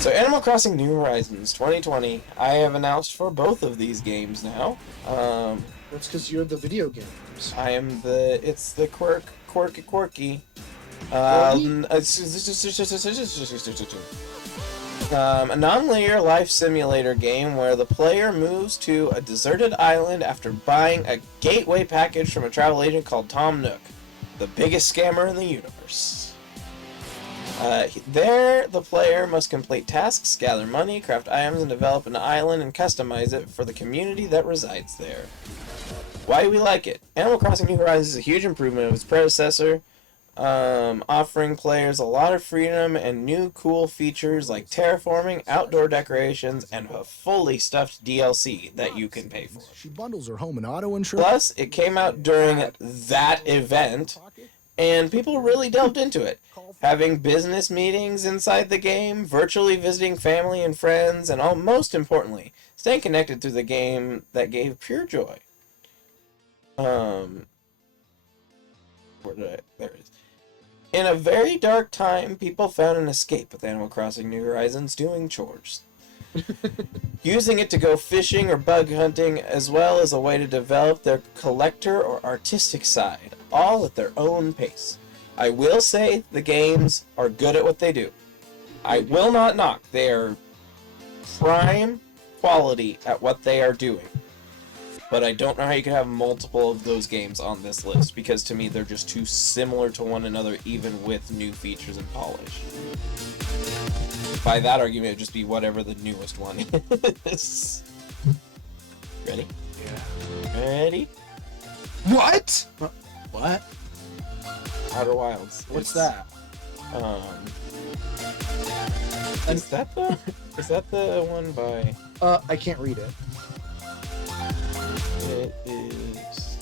So Animal Crossing New Horizons 2020, I have announced for both of these games now. That's because you're the video games. I am it's the quirky. A non-linear life simulator game where the player moves to a deserted island after buying a gateway package from a travel agent called Tom Nook, the biggest scammer in the universe. There, the player must complete tasks, gather money, craft items, and develop an island and customize it for the community that resides there. Why do we like it? Animal Crossing New Horizons is a huge improvement of its predecessor, offering players a lot of freedom and new cool features like terraforming, outdoor decorations, and a fully stuffed DLC that you can pay for. She bundles her home and auto insurance. Plus, it came out during that event, and people really delved into it, having business meetings inside the game, virtually visiting family and friends, and most importantly, staying connected through the game that gave pure joy. There it is. In a very dark time, people found an escape with Animal Crossing New Horizons doing chores. Using it to go fishing or bug hunting, as well as a way to develop their collector or artistic side, all at their own pace. I will say the games are good at what they do. I will not knock. They are prime quality at what they are doing. But I don't know how you could have multiple of those games on this list, because to me they're just too similar to one another, even with new features and polish. By that argument, it would just be whatever the newest one is. Ready? Yeah. Ready? What? What? Outer Wilds. What's that? Is that the one by? I can't read it. It is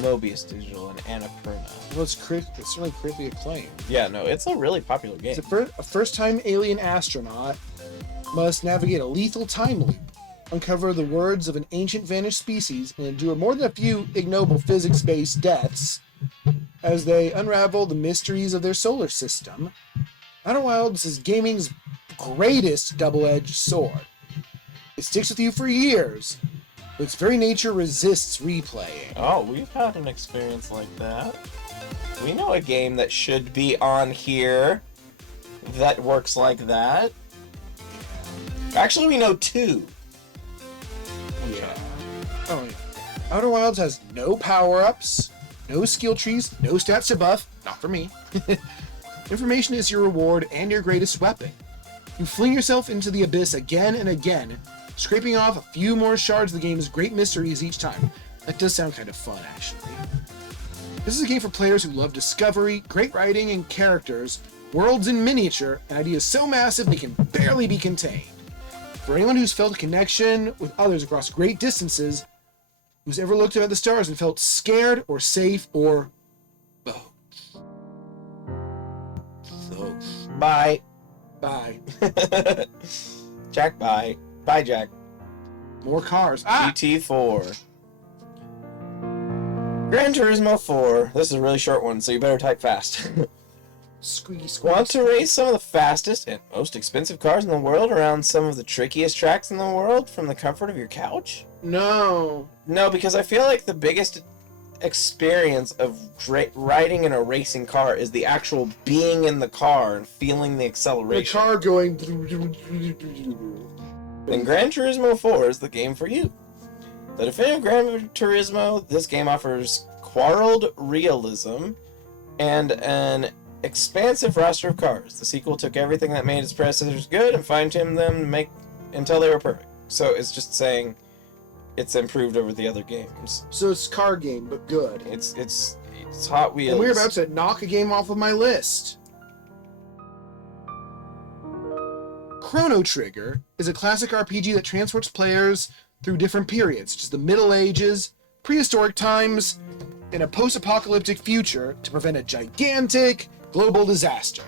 Mobius Digital and Annapurna. Well, it's certainly critically acclaimed. Yeah, no, it's a really popular game. It's a first-time alien astronaut must navigate a lethal time loop, uncover the words of an ancient vanished species, and endure more than a few ignoble physics-based deaths as they unravel the mysteries of their solar system. Outer Wilds is gaming's greatest double-edged sword. It sticks with you for years, but its very nature resists replaying. Oh, we've had an experience like that. We know a game that should be on here that works like that. Actually, we know two. Yeah. Oh, yeah. Outer Wilds has no power-ups, no skill trees, no stats to buff. Not for me. Information is your reward and your greatest weapon. You fling yourself into the abyss again and again, scraping off a few more shards of the game's great mysteries each time. That does sound kind of fun, actually. This is a game for players who love discovery, great writing and characters, worlds in miniature, and ideas so massive they can barely be contained. For anyone who's felt a connection with others across great distances, who's ever looked up at the stars and felt scared or safe or both. So, Bye. bye. Jack, bye. Bye, Jack. More cars. GT4. Gran Turismo 4. This is a really short one, so you better type fast. Squeaky squeak. Want to race some of the fastest and most expensive cars in the world around some of the trickiest tracks in the world from the comfort of your couch? No. No, because I feel like the biggest experience of riding in a racing car is the actual being in the car and feeling the The acceleration. car going. Then Gran Turismo 4 is the game for you. The definitive Gran Turismo, this game offers quarreled realism and an expansive roster of cars. The sequel took everything that made its predecessors good and fine-tuned them until they were perfect. So it's just saying it's improved over the other games. So it's a car game, but good. It's Hot Wheels. And we're about to knock a game off of my list. Chrono Trigger is a classic RPG that transports players through different periods, such as the Middle Ages, prehistoric times, and a post-apocalyptic future to prevent a gigantic global disaster.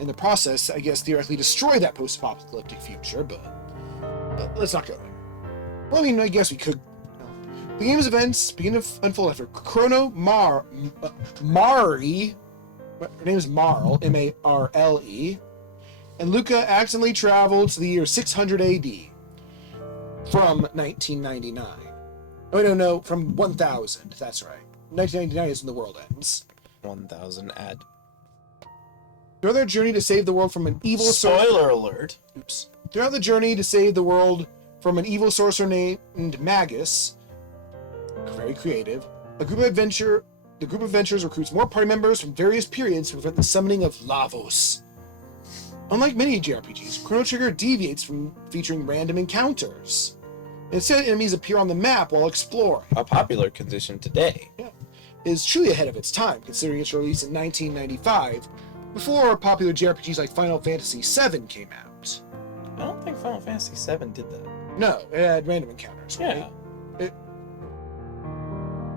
In the process, I guess, theoretically destroy that post-apocalyptic future, but let's not go there. Well, I mean, I guess we could. The game's events begin to unfold after Chrono Mari, her name is Marle, M-A-R-L-E, and Luca accidentally traveled to the year 600 AD from 1999. Oh, no, from 1000. That's right. 1999 is when the world ends. 1000 ad. Throughout their journey to save the world from an evil Spoiler alert. Oops. Throughout the journey to save the world from an evil sorcerer named Magus, very creative, the group of adventurers recruits more party members from various periods to prevent the summoning of Lavos. Unlike many JRPGs, Chrono Trigger deviates from featuring random encounters. Instead, enemies appear on the map while exploring. A popular condition today. Yeah. It is truly ahead of its time, considering its release in 1995, before popular JRPGs like Final Fantasy VII came out. I don't think Final Fantasy VII did that. No, it had random encounters. Yeah. Right?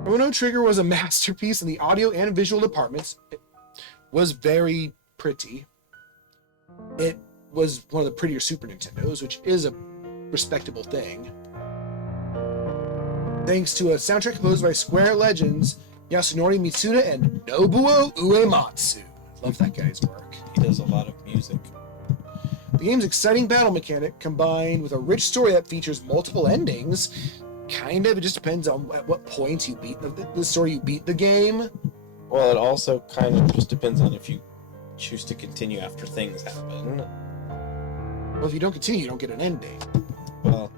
Chrono Trigger was a masterpiece in the audio and visual departments. It was very pretty. It was one of the prettier Super Nintendos, which is a respectable thing. Thanks to a soundtrack composed by Square Legends, Yasunori Mitsuda and Nobuo Uematsu. Love that guy's work. He does a lot of music. The game's exciting battle mechanic, combined with a rich story that features multiple endings, it just depends on at what point you beat the story you beat the game. Well, it also kind of just depends on if you choose to continue after things happen. Well, if you don't continue, you don't get an ending. Well,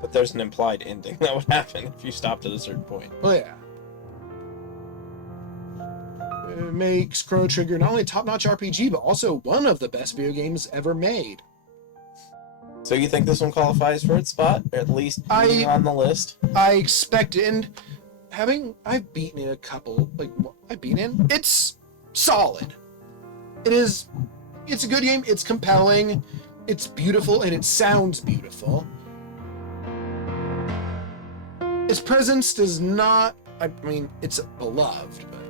but there's an implied ending that would happen if you stopped at a certain point. Oh yeah. It makes Chrono Trigger not only a top-notch RPG, but also one of the best video games ever made. So you think this one qualifies for its spot, or at least being on the list? I expect it, and I've beaten it a couple, it's solid. It's a good game, it's compelling, it's beautiful, and it sounds beautiful. Its presence does not, it's beloved, but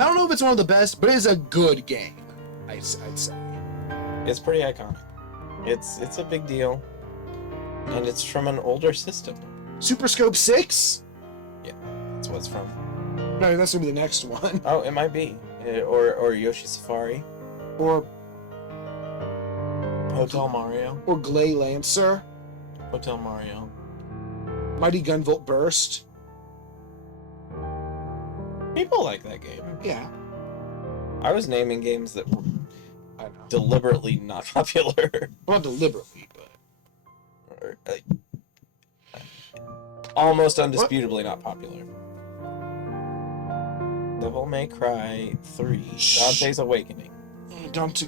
I don't know if it's one of the best, but it is a good game, I'd say. It's pretty iconic. It's a big deal, and it's from an older system. Super Scope 6? Yeah, that's what it's from. No, that's gonna be the next one. Oh, it might be. Or Yoshi Safari. Or Hotel Mario. Or Glay Lancer. Hotel Mario. Mighty Gunvolt Burst. People like that game. Yeah. I was naming games that were I know. deliberately not popular. Well, not deliberately, but... Or, almost undisputably not popular. Devil May Cry 3, Dante's Awakening. Dante,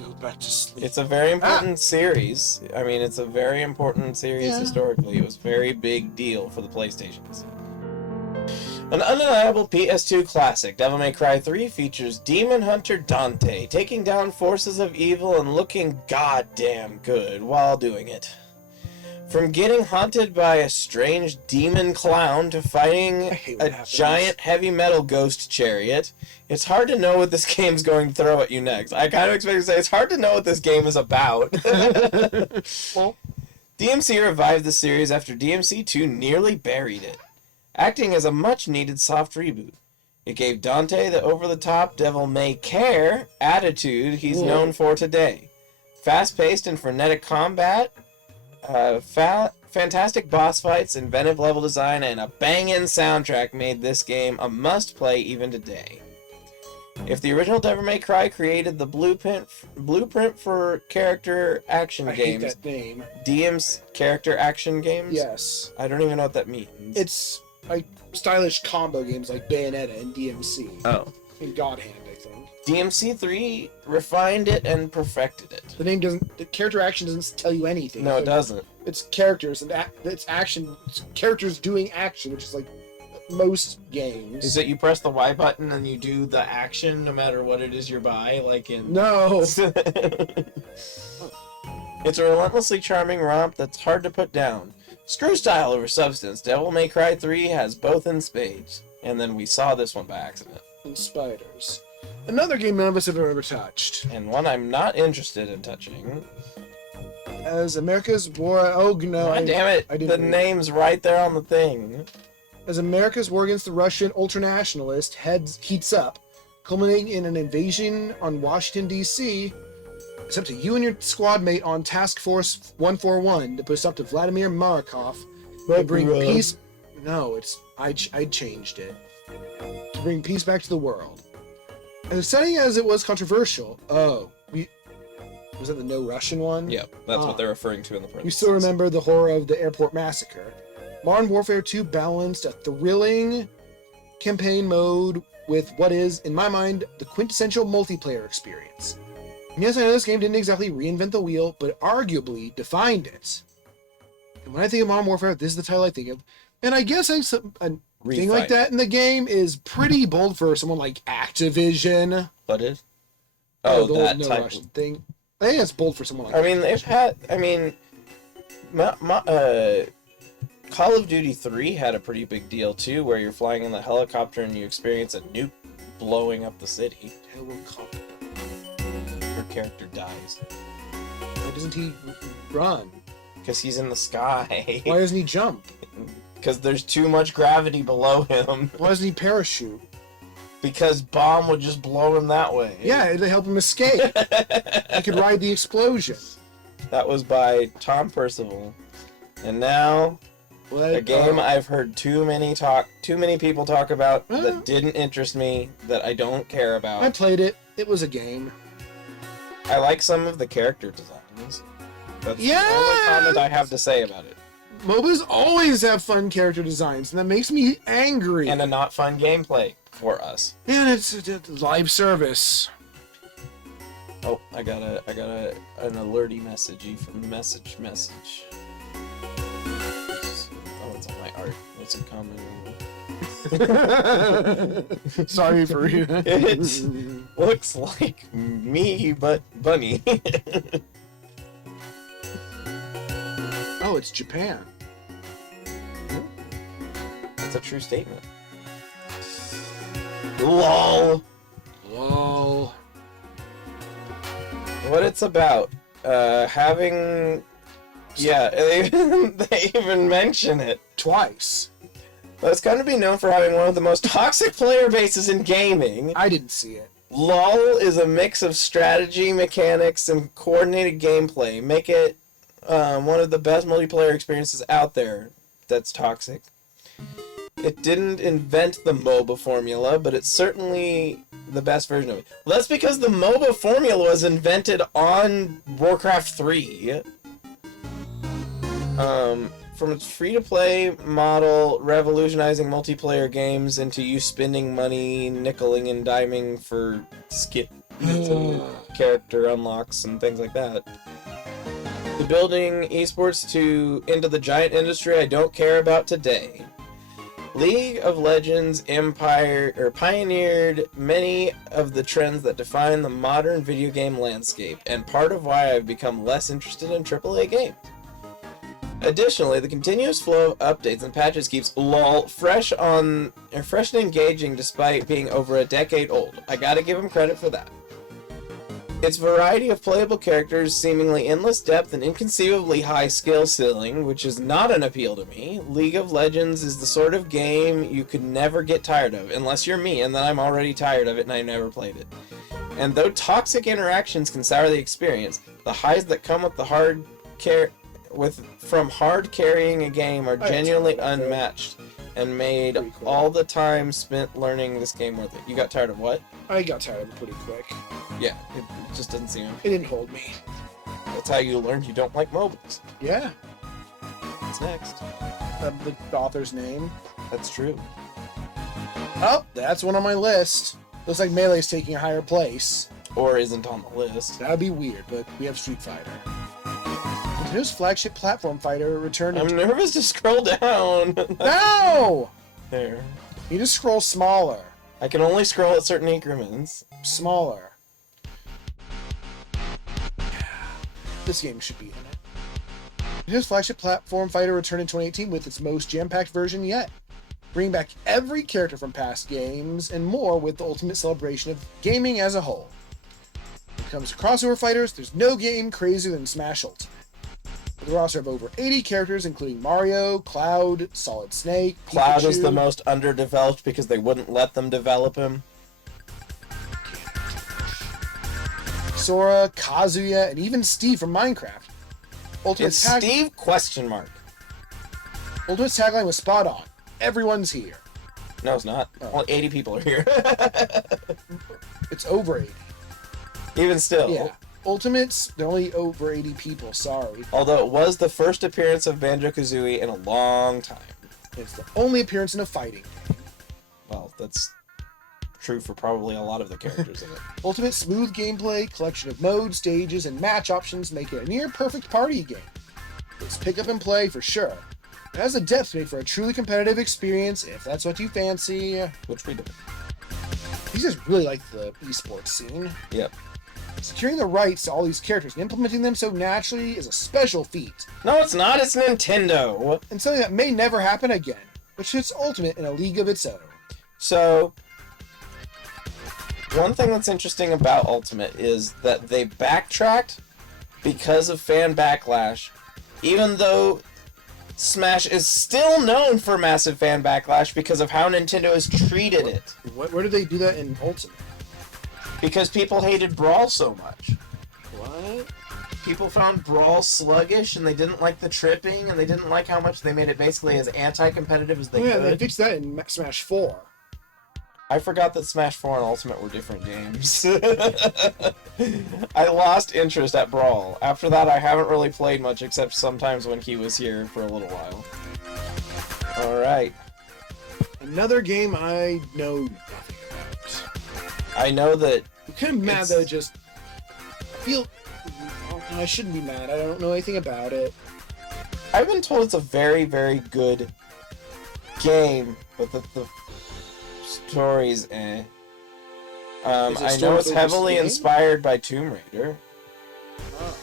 go back to sleep. It's a very important series. I mean, it's a very important series historically. It was a very big deal for the PlayStations. An undeniable PS2 classic, Devil May Cry 3 features Demon Hunter Dante taking down forces of evil and looking goddamn good while doing it. From getting haunted by a strange demon clown to fighting a giant heavy metal ghost chariot, it's hard to know what this game's going to throw at you next. I kind of expect to say it's hard to know what this game is about. Well, DMC revived the series after DMC 2 nearly buried it, acting as a much-needed soft reboot. It gave Dante the over-the-top Devil May Care attitude he's known for today. Fast-paced and frenetic combat, fantastic boss fights, inventive level design, and a bangin' soundtrack made this game a must-play even today. If the original Devil May Cry created the blueprint for character action games, I hate that name. DM's character action games? Yes. I don't even know what that means. It's like stylish combo games like Bayonetta and DMC. Oh. And God Hand, I think. DMC 3 refined it and perfected it. The character action doesn't tell you anything. No, it doesn't. It's characters, and it's action. It's characters doing action, which is like most games. Is it you press the Y button and you do the action no matter what it is you're by, like in... No! It's a relentlessly charming romp that's hard to put down. Screw style over substance. Devil May Cry 3 has both in spades. And then we saw this one by accident. And spiders. Another game none of us have ever touched. And one I'm not interested in touching. As America's war... Oh, no. God damn it! The name's right there on the thing. As America's war against the Russian ultranationalist heats up, culminating in an invasion on Washington, D.C., It's up to you and your squad mate on Task Force 141 to put us up to Vladimir Markov to bring peace. No, I changed it. To bring peace back to the world. And exciting as it was controversial, was that the No Russian one? Yep, that's what they're referring to in the We parentheses. still remember the horror of the airport massacre. Modern Warfare 2 balanced a thrilling campaign mode with what is, in my mind, the quintessential multiplayer experience. And yes, I know this game didn't exactly reinvent the wheel, but arguably defined it. And when I think of Modern Warfare, this is the title I think of. And I guess a thing like that in the game is pretty bold for someone like Activision. What is? The Oh, whole that No type Russian thing. I think it's bold for someone like I mean, they've had... I mean... Call of Duty 3 had a pretty big deal, too, where you're flying in the helicopter and you experience a nuke blowing up the city. Helicopter. Your character dies. Why doesn't he run? Because he's in the sky. Why doesn't he jump? Because there's too much gravity below him. Why doesn't he parachute? Because bomb would just blow him that way. Yeah, it'd help him escape. He could ride the explosion. That was by Tom Percival. And now, a game I've heard too many people talk about that didn't interest me, that I don't care about. I played it. It was a game. I like some of the character designs. That's the only comment I have to say about it. MOBAs always have fun character designs, and that makes me angry. And a not fun gameplay for us. And it's live service. Oh, I got an alerty messagey from message. Oh, it's on my art. What's it comment? Sorry for you. It looks like me, but bunny. Oh, it's Japan. That's a true statement. LOL. Lol. What it's about? Having... Yeah, they even mention it. Twice. But it's going to be known for having one of the most toxic player bases in gaming. I didn't see it. LOL is a mix of strategy, mechanics, and coordinated gameplay. Make it one of the best multiplayer experiences out there that's toxic. It didn't invent the MOBA formula, but it's certainly the best version of it. Well, that's because the MOBA formula was invented on Warcraft 3. From its free-to-play model, revolutionizing multiplayer games into you spending money, nickeling and diming for skins and character unlocks and things like that. The building esports into the giant industry I don't care about today. League of Legends pioneered many of the trends that define the modern video game landscape, and part of why I've become less interested in AAA games. Additionally, the continuous flow of updates and patches keeps LOL fresh and engaging despite being over a decade old. I gotta give him credit for that. Its variety of playable characters, seemingly endless depth, and inconceivably high skill ceiling, which is not an appeal to me. League of Legends is the sort of game you could never get tired of, unless you're me, and then I'm already tired of it and I never played it. And though toxic interactions can sour the experience, the highs that come with from hard carrying a game are genuinely unmatched and made all the time spent learning this game worth it. You got tired of what? I got tired of it pretty quick. Yeah, it just doesn't seem... It didn't hold me. That's how you learned you don't like MOBAs. Yeah. What's next? The author's name. That's true. Oh, that's one on my list. Looks like Melee's taking a higher place. Or isn't on the list. That'd be weird, but we have Street Fighter. Nintendo's flagship platform fighter returned. I'm nervous to scroll down. No! There. You just scroll smaller. I can only scroll at certain increments. Smaller. This game should be in it. Nintendo's flagship platform fighter returned in 2018 with its most jam-packed version yet. Bringing back every character from past games and more with the ultimate celebration of gaming as a whole. When it comes to crossover fighters, there's no game crazier than Smash Ultimate. With a roster of over 80 characters, including Mario, Cloud, Solid Snake, Cloud Pikachu. is the most underdeveloped because they wouldn't let them develop him. Sora, Kazuya, and even Steve from Minecraft. It's Steve question mark. Ultimate's tagline was spot on. Everyone's here. No, it's not. Oh. Only 80 people are here. It's over 80. Even still. Yeah. Ultimates, they're only over 80 people, sorry. Although it was the first appearance of Banjo-Kazooie in a long time. It's the only appearance in a fighting game. Well, that's true for probably a lot of the characters in it. Ultimate smooth gameplay, collection of modes, stages, and match options make it a near-perfect party game. It's pick up and play for sure. It has a depth to make for a truly competitive experience if that's what you fancy. Which we do. These guys really like the esports scene. Yep. Securing the rights to all these characters and implementing them so naturally is a special feat, No, it's not. It's Nintendo. and something that may never happen again, which puts Ultimate in a league of its own. So, one thing that's interesting about Ultimate is that they backtracked because of fan backlash, even though Smash is still known for massive fan backlash because of how Nintendo has treated it. Where did they do that in Ultimate? Because people hated Brawl so much. What? People found Brawl sluggish, and they didn't like the tripping, and they didn't like how much they made it basically as anti-competitive as they Oh, yeah, could. they fixed that in Smash 4. I forgot that Smash 4 and Ultimate were different games. I lost interest at Brawl. After that, I haven't really played much except sometimes when he was here for a little while. Alright. Another game I know nothing about. I know that... I'm kind of mad though, just... I feel... I shouldn't be mad. I don't know anything about it. I've been told it's a very, very good game, but the story's eh. I know it's heavily inspired by Tomb Raider. Oh.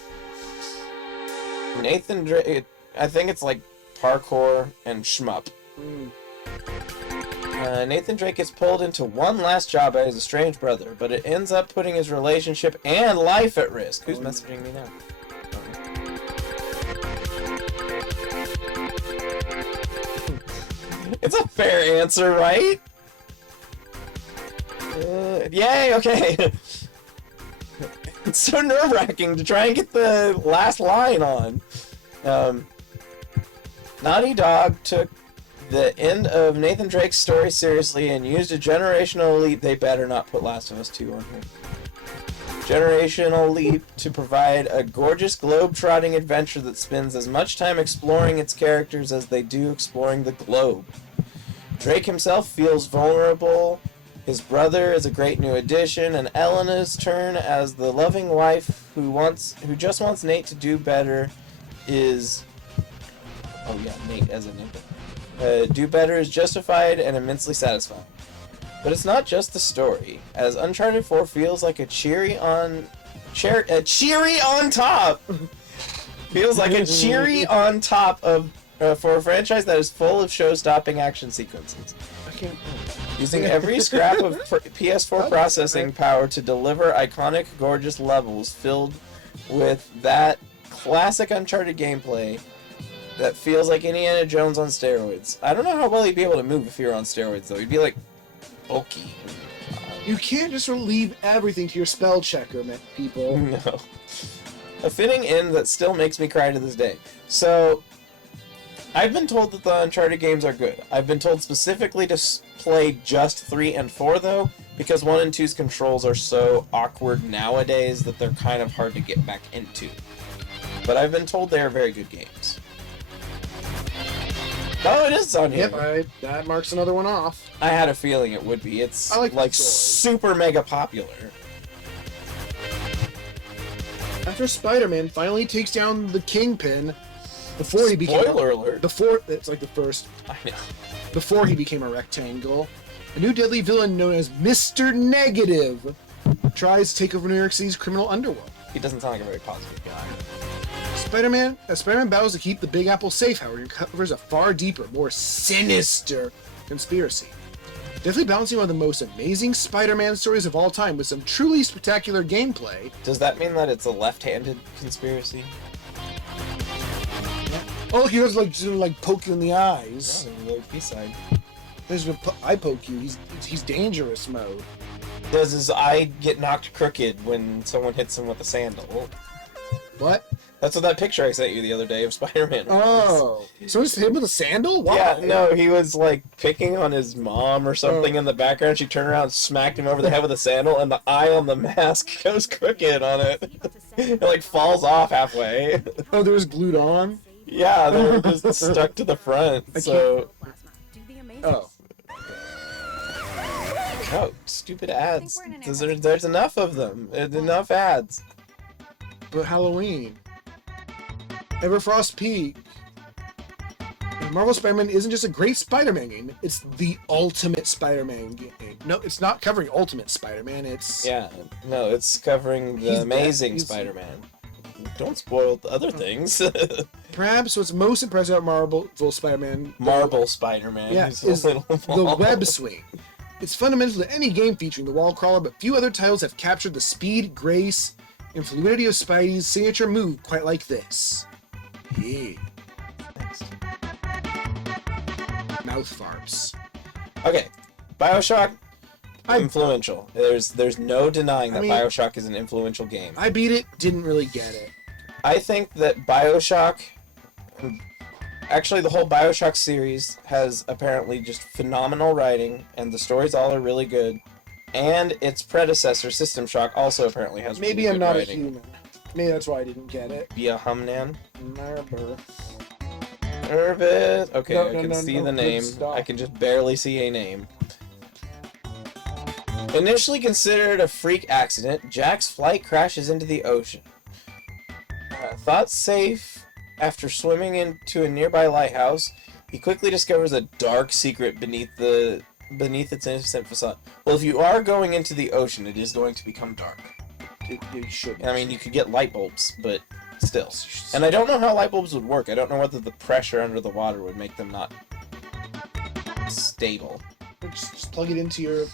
Nathan Drake, I think it's like parkour and shmup. Mm. Nathan Drake gets pulled into one last job by his estranged brother, but it ends up putting his relationship and life at risk. Who's messaging me now? It's a fair answer, right? Yay, okay. It's so nerve-wracking to try and get the last line on. Naughty Dog took the end of Nathan Drake's story seriously and used a generational leap. They better not put Last of Us 2 on here. Generational leap to provide a gorgeous globe-trotting adventure that spends as much time exploring its characters as they do exploring the globe. Drake himself feels vulnerable. His brother is a great new addition, and Elena's turn as the loving wife who just wants Nate to do better is... Oh yeah, Nate as a nipple. Do better is justified and immensely satisfying. But it's not just the story, as Uncharted 4 feels like a cherry on top. Feels like a cherry on top of for a franchise that is full of show-stopping action sequences. I can't... Using every scrap of PS4 processing power to deliver iconic, gorgeous levels filled with that classic Uncharted gameplay that feels like Indiana Jones on steroids. I don't know how well he'd be able to move if you were on steroids, though. He'd be, like, bulky. You can't just leave everything to your spell checker, people. No. A fitting end that still makes me cry to this day. So, I've been told that the Uncharted games are good. I've been told specifically to play just 3 and 4, though, because 1 and 2's controls are so awkward nowadays that they're kind of hard to get back into. But I've been told they are very good games. Oh, it is on here. Yep, that marks another one off. I had a feeling it would be. It's I like super mega popular. After Spider-Man finally takes down the Kingpin, before he became Spoiler alert. It's like the first. I know. Before he became a rectangle, a new deadly villain known as Mr. Negative tries to take over New York City's criminal underworld. He doesn't sound like a very positive guy. Spider-Man battles to keep the Big Apple safe, however, and covers a far deeper, more sinister conspiracy. Definitely balancing one of the most amazing Spider-Man stories of all time with some truly spectacular gameplay. Does that mean that it's a left-handed conspiracy? Oh, look, he was like poke you in the eyes. No, the B-side. I poke you. He's dangerous mode. does his eye get knocked crooked when someone hits him with a sandal? What? That's what that picture I sent you the other day of Spider-Man was. Oh. So it's him with a sandal? Why? Yeah, no, he was like picking on his mom or something in the background. She turned around and smacked him over the head with a sandal, and the eye on the mask goes crooked on it. It like falls off halfway. Oh, there was glued on? Yeah, they were just stuck to the front, so... Oh. Oh, stupid ads. There's enough of them. There's enough ads. But Halloween. Everfrost Peak. Marvel Spider-Man isn't just a great Spider-Man game, it's the ultimate Spider-Man game. No, it's not covering Ultimate Spider-Man, it's... Yeah, no, it's covering the He's Amazing he's- Spider-Man. Don't spoil the other things. Perhaps what's most impressive about Marvel Spider-Man... Marble Spider-Man. Yeah, He's is a little the ball. web swing. It's fundamental to any game featuring the wall crawler, but few other titles have captured the speed, grace, and fluidity of Spidey's signature move quite like this. Yeah. Mouth farts. Okay, BioShock, I- influential. There's no denying that I mean- BioShock is an influential game. I beat it, didn't really get it. I think that BioShock, actually the whole BioShock series has apparently just phenomenal writing, and the stories all are really good. And its predecessor, System Shock, also apparently has Maybe really I'm good not writing. a human. Maybe that's why I didn't get it. Be a Humnan. Nerber. Nervous. Okay, No, I no, can no, see no, the good name. stop. I can just barely see a name. Initially considered a freak accident, Jack's flight crashes into the ocean. Thought safe after swimming into a nearby lighthouse, he quickly discovers a dark secret beneath its innocent facade. Well, if you are going into the ocean, it is going to become dark. You should. I mean, you could get light bulbs, but still. And I don't know how light bulbs would work. I don't know whether the pressure under the water would make them not stable. Just plug it into your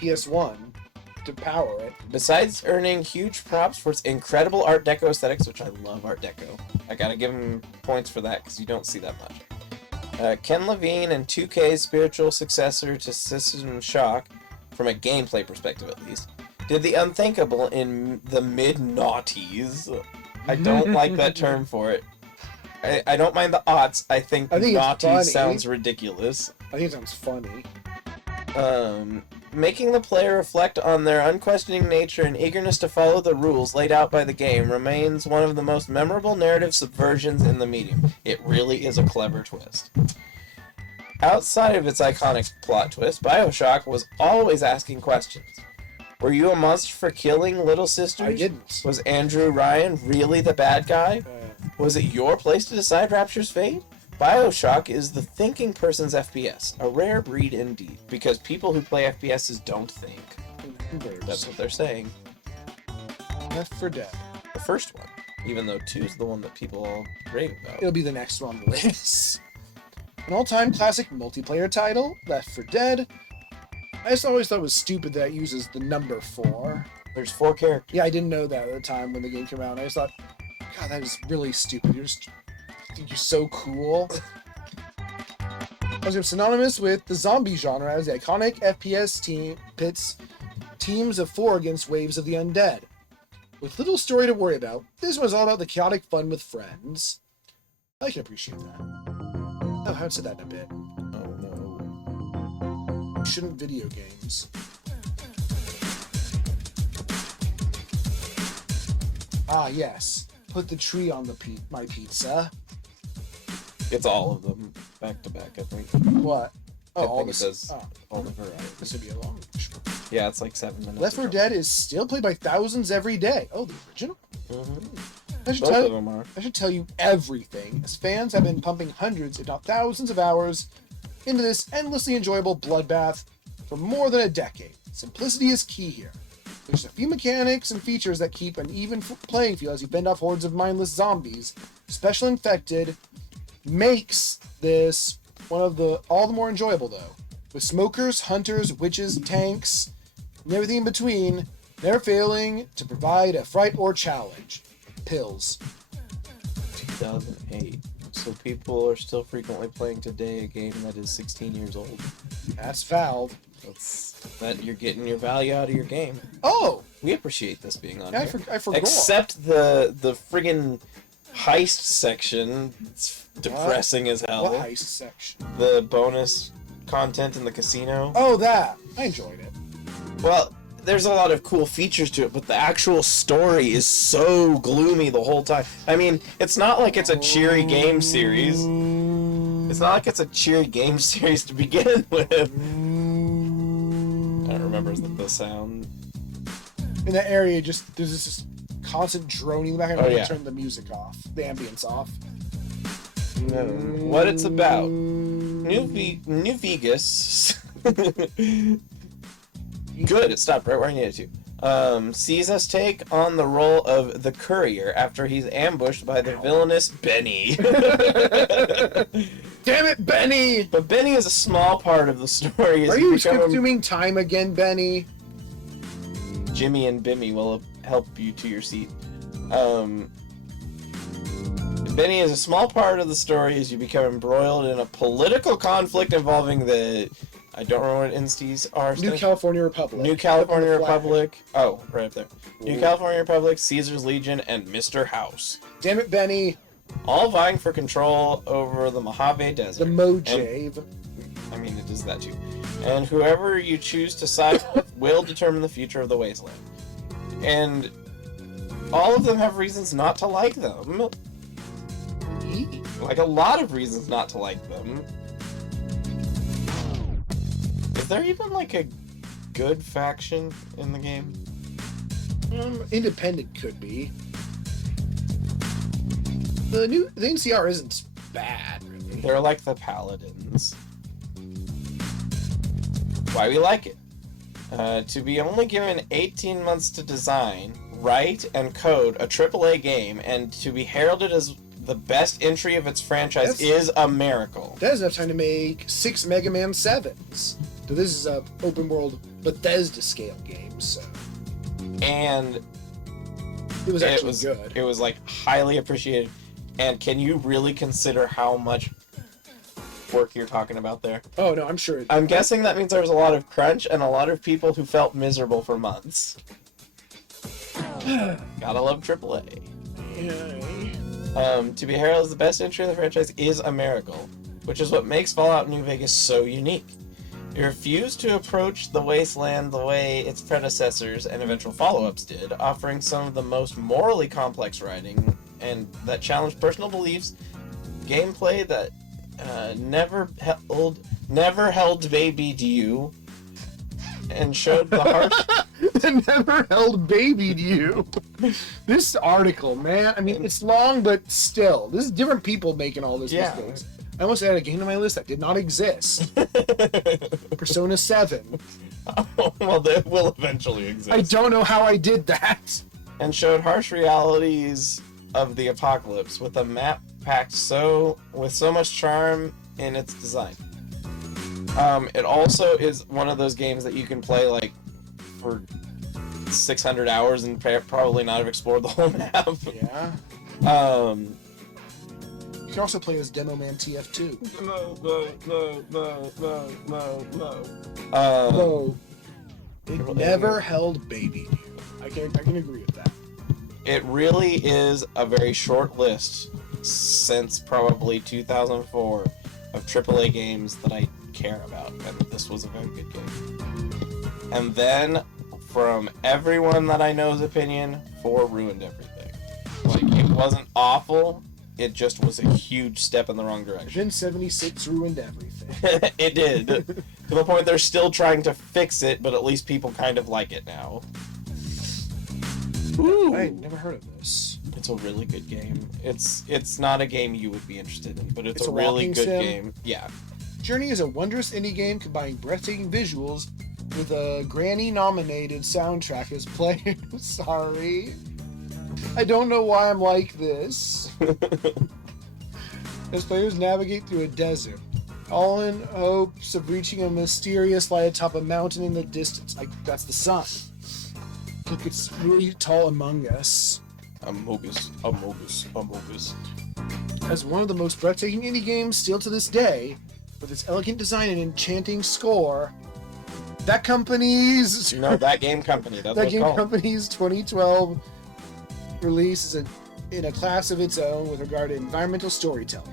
PS1 to power it. Besides earning huge props for its incredible Art Deco aesthetics, which I love Art Deco, I gotta give him points for that because you don't see that much. Ken Levine and 2K's spiritual successor to System Shock, from a gameplay perspective at least, did the unthinkable in the mid-noughties. I don't like that term for it. I don't mind the aughts. I think I think it's naughty funny. sounds ridiculous. I think it sounds funny. Making the player reflect on their unquestioning nature and eagerness to follow the rules laid out by the game remains one of the most memorable narrative subversions in the medium. It really is a clever twist. Outside of its iconic plot twist, BioShock was always asking questions. Were you a monster for killing little sisters? I didn't. Was Andrew Ryan really the bad guy? Was it your place to decide Rapture's fate? BioShock is the thinking person's FPS, a rare breed indeed, because people who play FPSs don't think. That's what they're saying. Left 4 Dead. The first one, even though 2 is the one that people all rave about. It'll be the next one on the list. An all-time classic multiplayer title, Left 4 Dead. I just always thought it was stupid that it uses the number 4. There's 4 characters. Yeah, I didn't know that at the time when the game came out. I just thought, God, that was really stupid. You think you're so cool. Was synonymous with the zombie genre as the iconic FPS team pits teams of 4 against waves of the undead. With little story to worry about, this was all about the chaotic fun with friends. I can appreciate that. Oh, I haven't said that in a bit. Oh no. Shouldn't video games. Ah, yes. Put the tree on the my pizza. It's all of them, back to back, I think. What? Oh, I all think the it says oh, all the variety. this would be a long. Yeah, it's like 7 minutes. Left or 4 something. Dead is still played by thousands every day. Oh, the original? Mhm. I should, Both tell, of them are. I should tell you everything, as fans have been pumping hundreds, if not thousands of hours into this endlessly enjoyable bloodbath for more than a decade. Simplicity is key here. There's a few mechanics and features that keep an even playing field as you fend off hordes of mindless zombies. Special Infected makes this one of the all the more enjoyable though. With smokers, hunters, witches, tanks, and everything in between, never failing to provide a fright or challenge. Pills. 2008. So people are still frequently playing today a game that is 16 years old. That's Valve. That's that you're getting your value out of your game. Oh! We appreciate this being on Yeah, here. I forgot. Except the friggin' heist section. It's depressing as hell. What heist section? The bonus content in the casino. Oh, that. I enjoyed it. Well, there's a lot of cool features to it, but the actual story is so gloomy the whole time. I mean, it's not like it's a cheery game series. It's not like it's a cheery game series to begin with. I don't remember the sound. In that area, just there's this constant droning back and Oh, I yeah. turn the music off, the ambience off. What it's about. New Vegas. Good, it stopped right where I needed to. Sees us take on the role of the courier after he's ambushed by the villainous Benny. Damn it, Benny! But Benny is a small part of the story. Are you consuming time again, Benny? Jimmy and Bimmy will help you to your seat. Benny is a small part of the story as you become embroiled in a political conflict involving the... I don't remember what entities are. New California Republic. New California Flag. Republic. Oh, right up there. New California Republic, Caesar's Legion, and Mr. House. Damn it, Benny. All vying for control over the Mojave Desert. The Mojave. I mean, it is that too. And whoever you choose to side with will determine the future of the wasteland. And all of them have reasons not to like them. Like, a lot of reasons not to like them. Is there even, like, a good faction in the game? Independent could be. The NCR isn't bad, really. They're like the Paladins. Why we like it. To be only given 18 months to design, write, and code a AAA game, and to be heralded as the best entry of its franchise is a miracle. That is enough time to make 6 Mega Man 7s. So this is a open world Bethesda scale game, so... And It was actually good. It was, like, highly appreciated. And can you really consider how much work you're talking about there? Oh, no, I'm sure. I'm guessing that means there was a lot of crunch and a lot of people who felt miserable for months. Gotta love AAA. To be heralded as the best entry of the franchise is a miracle, which is what makes Fallout New Vegas so unique. It refused to approach the wasteland the way its predecessors and eventual follow-ups did, offering some of the most morally complex writing and that challenged personal beliefs, gameplay that never held baby to you, and showed the harsh... Never held babied you. This article, man. I mean, it's long, but still. This is different people making all this mistakes. I almost added a game to my list that did not exist. Persona 7. Oh, well, that will eventually exist. I don't know how I did that. And showed harsh realities of the apocalypse with a map packed with so much charm in its design. It also is one of those games that you can play like for 600 hours and probably not have explored the whole map. Yeah. You can also play as Demo Man TF2. No. It never held baby you. I can agree with that. It really is a very short list since probably 2004 of AAA games that I care about, and this was a very good game. And then, from everyone that I know's opinion, 4 ruined everything. Like, it wasn't awful, it just was a huge step in the wrong direction. Then 76 ruined everything. It did. To the point they're still trying to fix it, but at least people kind of like it now. Ooh. I had never heard of this. It's a really good game. It's not a game you would be interested in, but it's a really walking good sim? game. Yeah. Journey is a wondrous indie game combining breathtaking visuals with a Grammy-nominated soundtrack as players. Sorry. I don't know why I'm like this. As players navigate through a desert, all in hopes of reaching a mysterious light atop a mountain in the distance. That's the sun. Look, it's really tall among us. Amogus. As one of the most breathtaking indie games still to this day, with its elegant design and enchanting score, That company's... No, That Game Company. That's That what it's Game called. Company's 2012 release is in a class of its own with regard to environmental storytelling.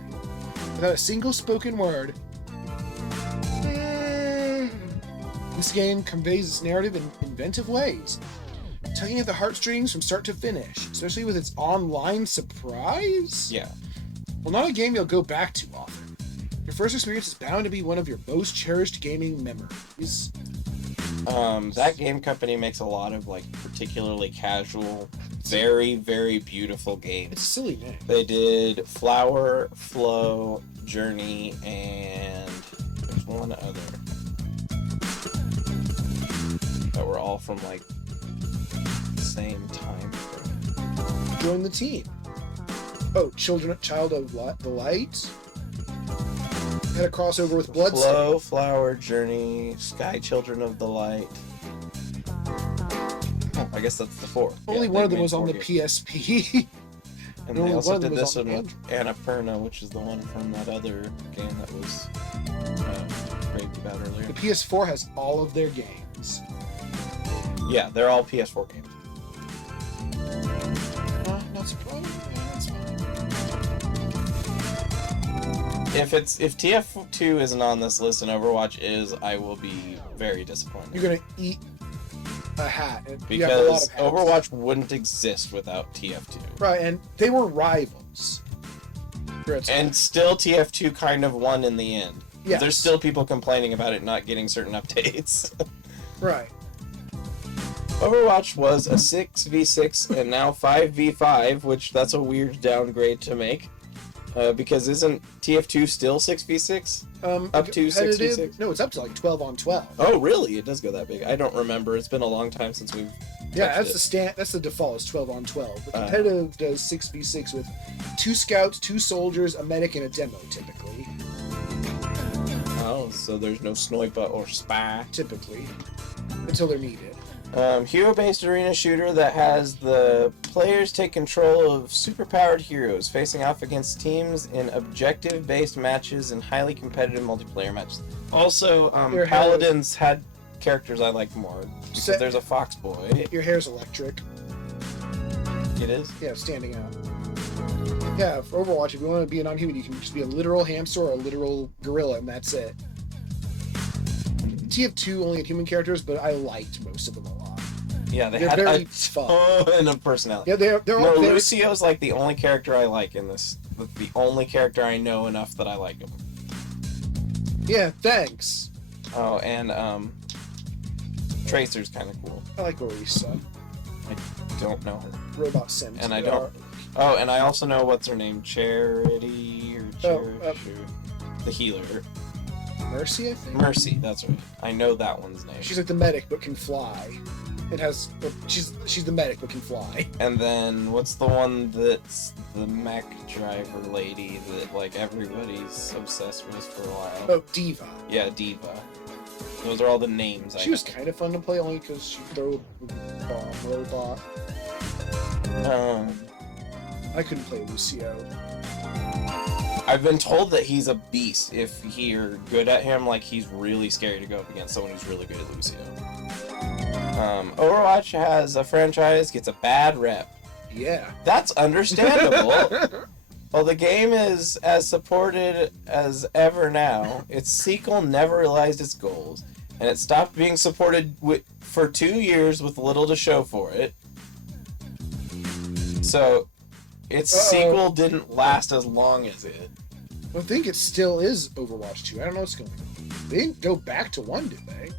Without a single spoken word, this game conveys its narrative in inventive ways, tugging at the heartstrings from start to finish, especially with its online surprise. Yeah. Well, not a game you'll go back to often. Your first experience is bound to be one of your most cherished gaming memories. That Game Company makes a lot of like particularly casual, very, very beautiful games. It's a silly name. They did Flower, Flow, Journey, and there's one other that were all from like the same time frame. Join the team. Oh, Child of the Light. Had a crossover with Bloodstained. Flow, Flower, Journey, Sky Children of the Light. Oh, I guess that's the fourth. Only Yeah, one they of them made was on 4 the games. PSP. And only they one also of them did was this on one with Annapurna, which is the one from that other game that was raved about earlier. The PS4 has all of their games. Yeah, they're all PS4 games. Not surprised. That's fine. If TF2 isn't on this list and Overwatch is, I will be very disappointed. You're gonna eat a hat. You have a lot Because of hats. Overwatch wouldn't exist without TF2. Right, and they were rivals. And still TF2 kind of won in the end. Yes. There's still people complaining about it not getting certain updates. Right. Overwatch was a 6v6 and now 5v5, which that's a weird downgrade to make. Because isn't TF2 still 6v6? Up to competitive- 6v6? No, it's up to like 12 on 12. Oh, really? It does go that big. I don't remember. It's been a long time since we've Yeah, touched that's it. that's the default is 12 on 12. But competitive does 6v6 with 2 scouts, 2 soldiers, a medic, and a demo typically. Oh, so there's no sniper or spy. Typically. Until they're needed. Hero-based arena shooter that has the players take control of superpowered heroes facing off against teams in objective-based matches and highly competitive multiplayer matches. Also, Your Paladins had characters I like more. Because Se- there's a fox boy. Your hair's electric. It is? Yeah, standing out. Yeah, for Overwatch, if you want to be a non-human, you can just be a literal hamster or a literal gorilla, and that's it. TF2 only had human characters, but I liked most of them a lot. Yeah, they They're had very a fun. ton of personality. Yeah, they're No, all very... Lucio's like the only character I like in this. The only character I know enough that I like him. Yeah, thanks. Oh, and Tracer's kind of cool. I like Orisa. I don't know her. Robot Sim. And I don't- Oh, and I also know what's her name, Charity or Cherish, or the healer, Mercy, I think? Mercy. That's right. I know that one's name. She's like the medic, but can fly. It has... She's the medic, but can fly. And then what's the one that's the mech driver lady that like everybody's obsessed with for a while? Oh, Diva. Yeah, Diva. Those are all the names. She was kind of fun to play, only because she threw a bomb robot. I couldn't play Lucio. I've been told that he's a beast if you're good at him. Like, he's really scary to go up against someone who's really good at Lucio. Overwatch has a franchise, gets a bad rep. Yeah. That's understandable. Well, the game is as supported as ever now. Its sequel never realized its goals, and it stopped being supported for 2 years with little to show for it. So, its sequel didn't last as long as it. I think it still is Overwatch 2. I don't know what's going on. They didn't go back to 1, did they?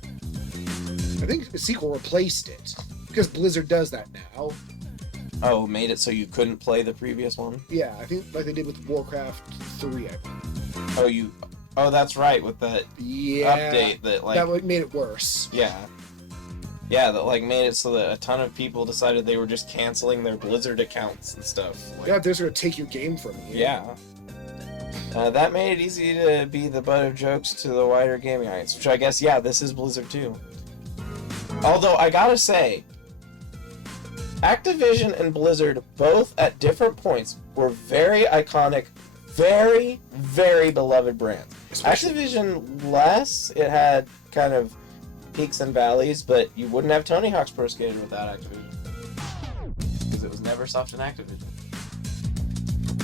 I think the sequel replaced it. Because Blizzard does that now. Oh, made it so you couldn't play the previous one? Yeah, I think like they did with Warcraft 3, I think. Oh, that's right, with that update that, like... That made it worse. Yeah. Yeah, that, like, made it so that a ton of people decided they were just canceling their Blizzard accounts and stuff. Like, Yeah, they're going to take your game from you. yeah. That made it easy to be the butt of jokes to the wider gaming audience, which I guess, yeah, this is Blizzard too. Although, I gotta say, Activision and Blizzard, both at different points, were very iconic, very, very beloved brands. Especially- Activision less, it had kind of peaks and valleys, but you wouldn't have Tony Hawk's Pro Skater without Activision. Because it was Neversoft and Activision.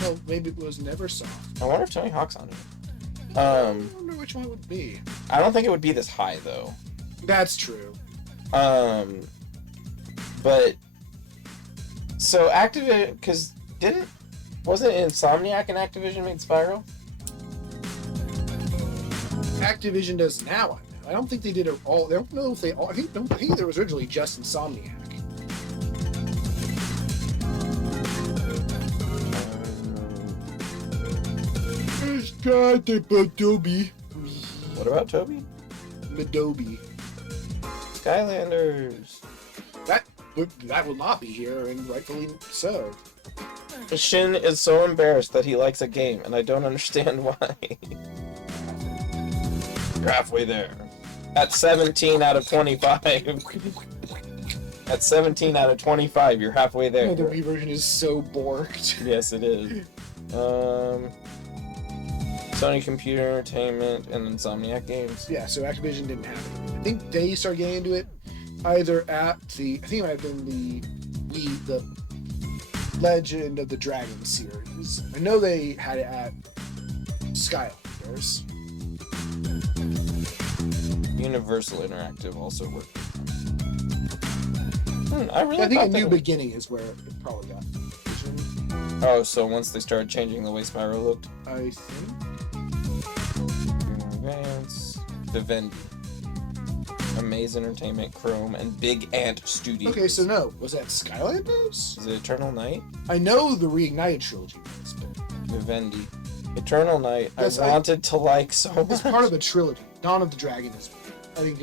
Well, maybe it was Neversoft. I wonder if Tony Hawk's on it. I wonder which one it would be. I don't think it would be this high, though. That's true. But... So, Activision... Because wasn't Insomniac and Activision made Spyro? Activision does now. I don't think they did it all. I don't know if they all. I think there was originally just Insomniac. God, they put Toby. What about Toby? Adobe. Skylanders. That will not be here, and rightfully so. Shin is so embarrassed that he likes a game, and I don't understand why. You're halfway there. At 17 out of 25. At 17 out of 25, you're halfway there. Oh, the Wii version is so borked. Yes, it is. Sony Computer Entertainment and Insomniac Games. Yeah, so Activision didn't have it. I think they started getting into it either at I think it might have been the Legend of the Dragon series. I know they had it at Skylanders. Universal Interactive also worked. I think A New Beginning is where it probably got. Oh, so once they started changing the way Spyro looked? I think. Advance, Vivendi, Amaze Entertainment, Chrome, and Big Ant Studios. Okay, so no. Was that Skylanders? Is it Eternal Night? I know the Reignited trilogy was, but... Vivendi. Eternal Night, Yes, I wanted to like so much. It's part of a trilogy. Dawn of the Dragon is, I think,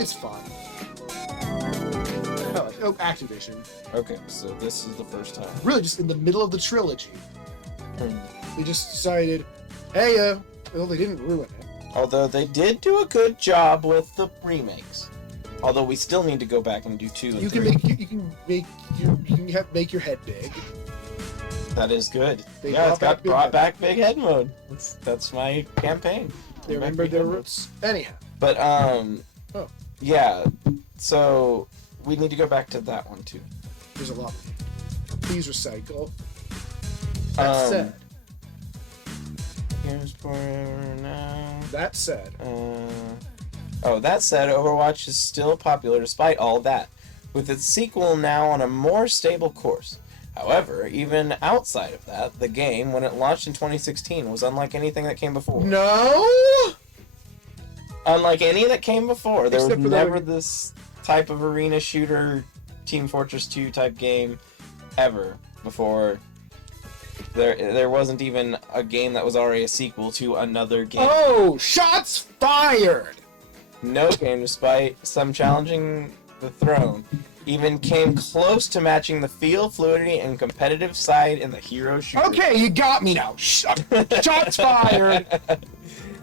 it's fun. Oh, Activision. Okay, so this is the first time. Really, just in the middle of the trilogy. Hmm. They just decided, hey, well, they didn't ruin it. Although they did do a good job with the remakes. Although we still need to go back and do 2 and 3. You can make your head big. That is good. They It's brought brought back big head mode. That's my campaign. They remembered their roots. Anyhow. But yeah. So we need to go back to that one too. There's a lot. Please recycle. That said. Here's forever now. That said. That said, Overwatch is still popular despite all that, with its sequel now on a more stable course. However, even outside of that, the game, when it launched in 2016, was unlike anything that came before. No! Unlike any that came before. There Except was for never this type of arena shooter, Team Fortress 2 type game ever before. There wasn't even a game that was already a sequel to another game. Oh, shots fired! No game, despite some challenging the throne, even came close to matching the feel, fluidity, and competitive side in the hero shooter. Okay, you got me now. Shots fired!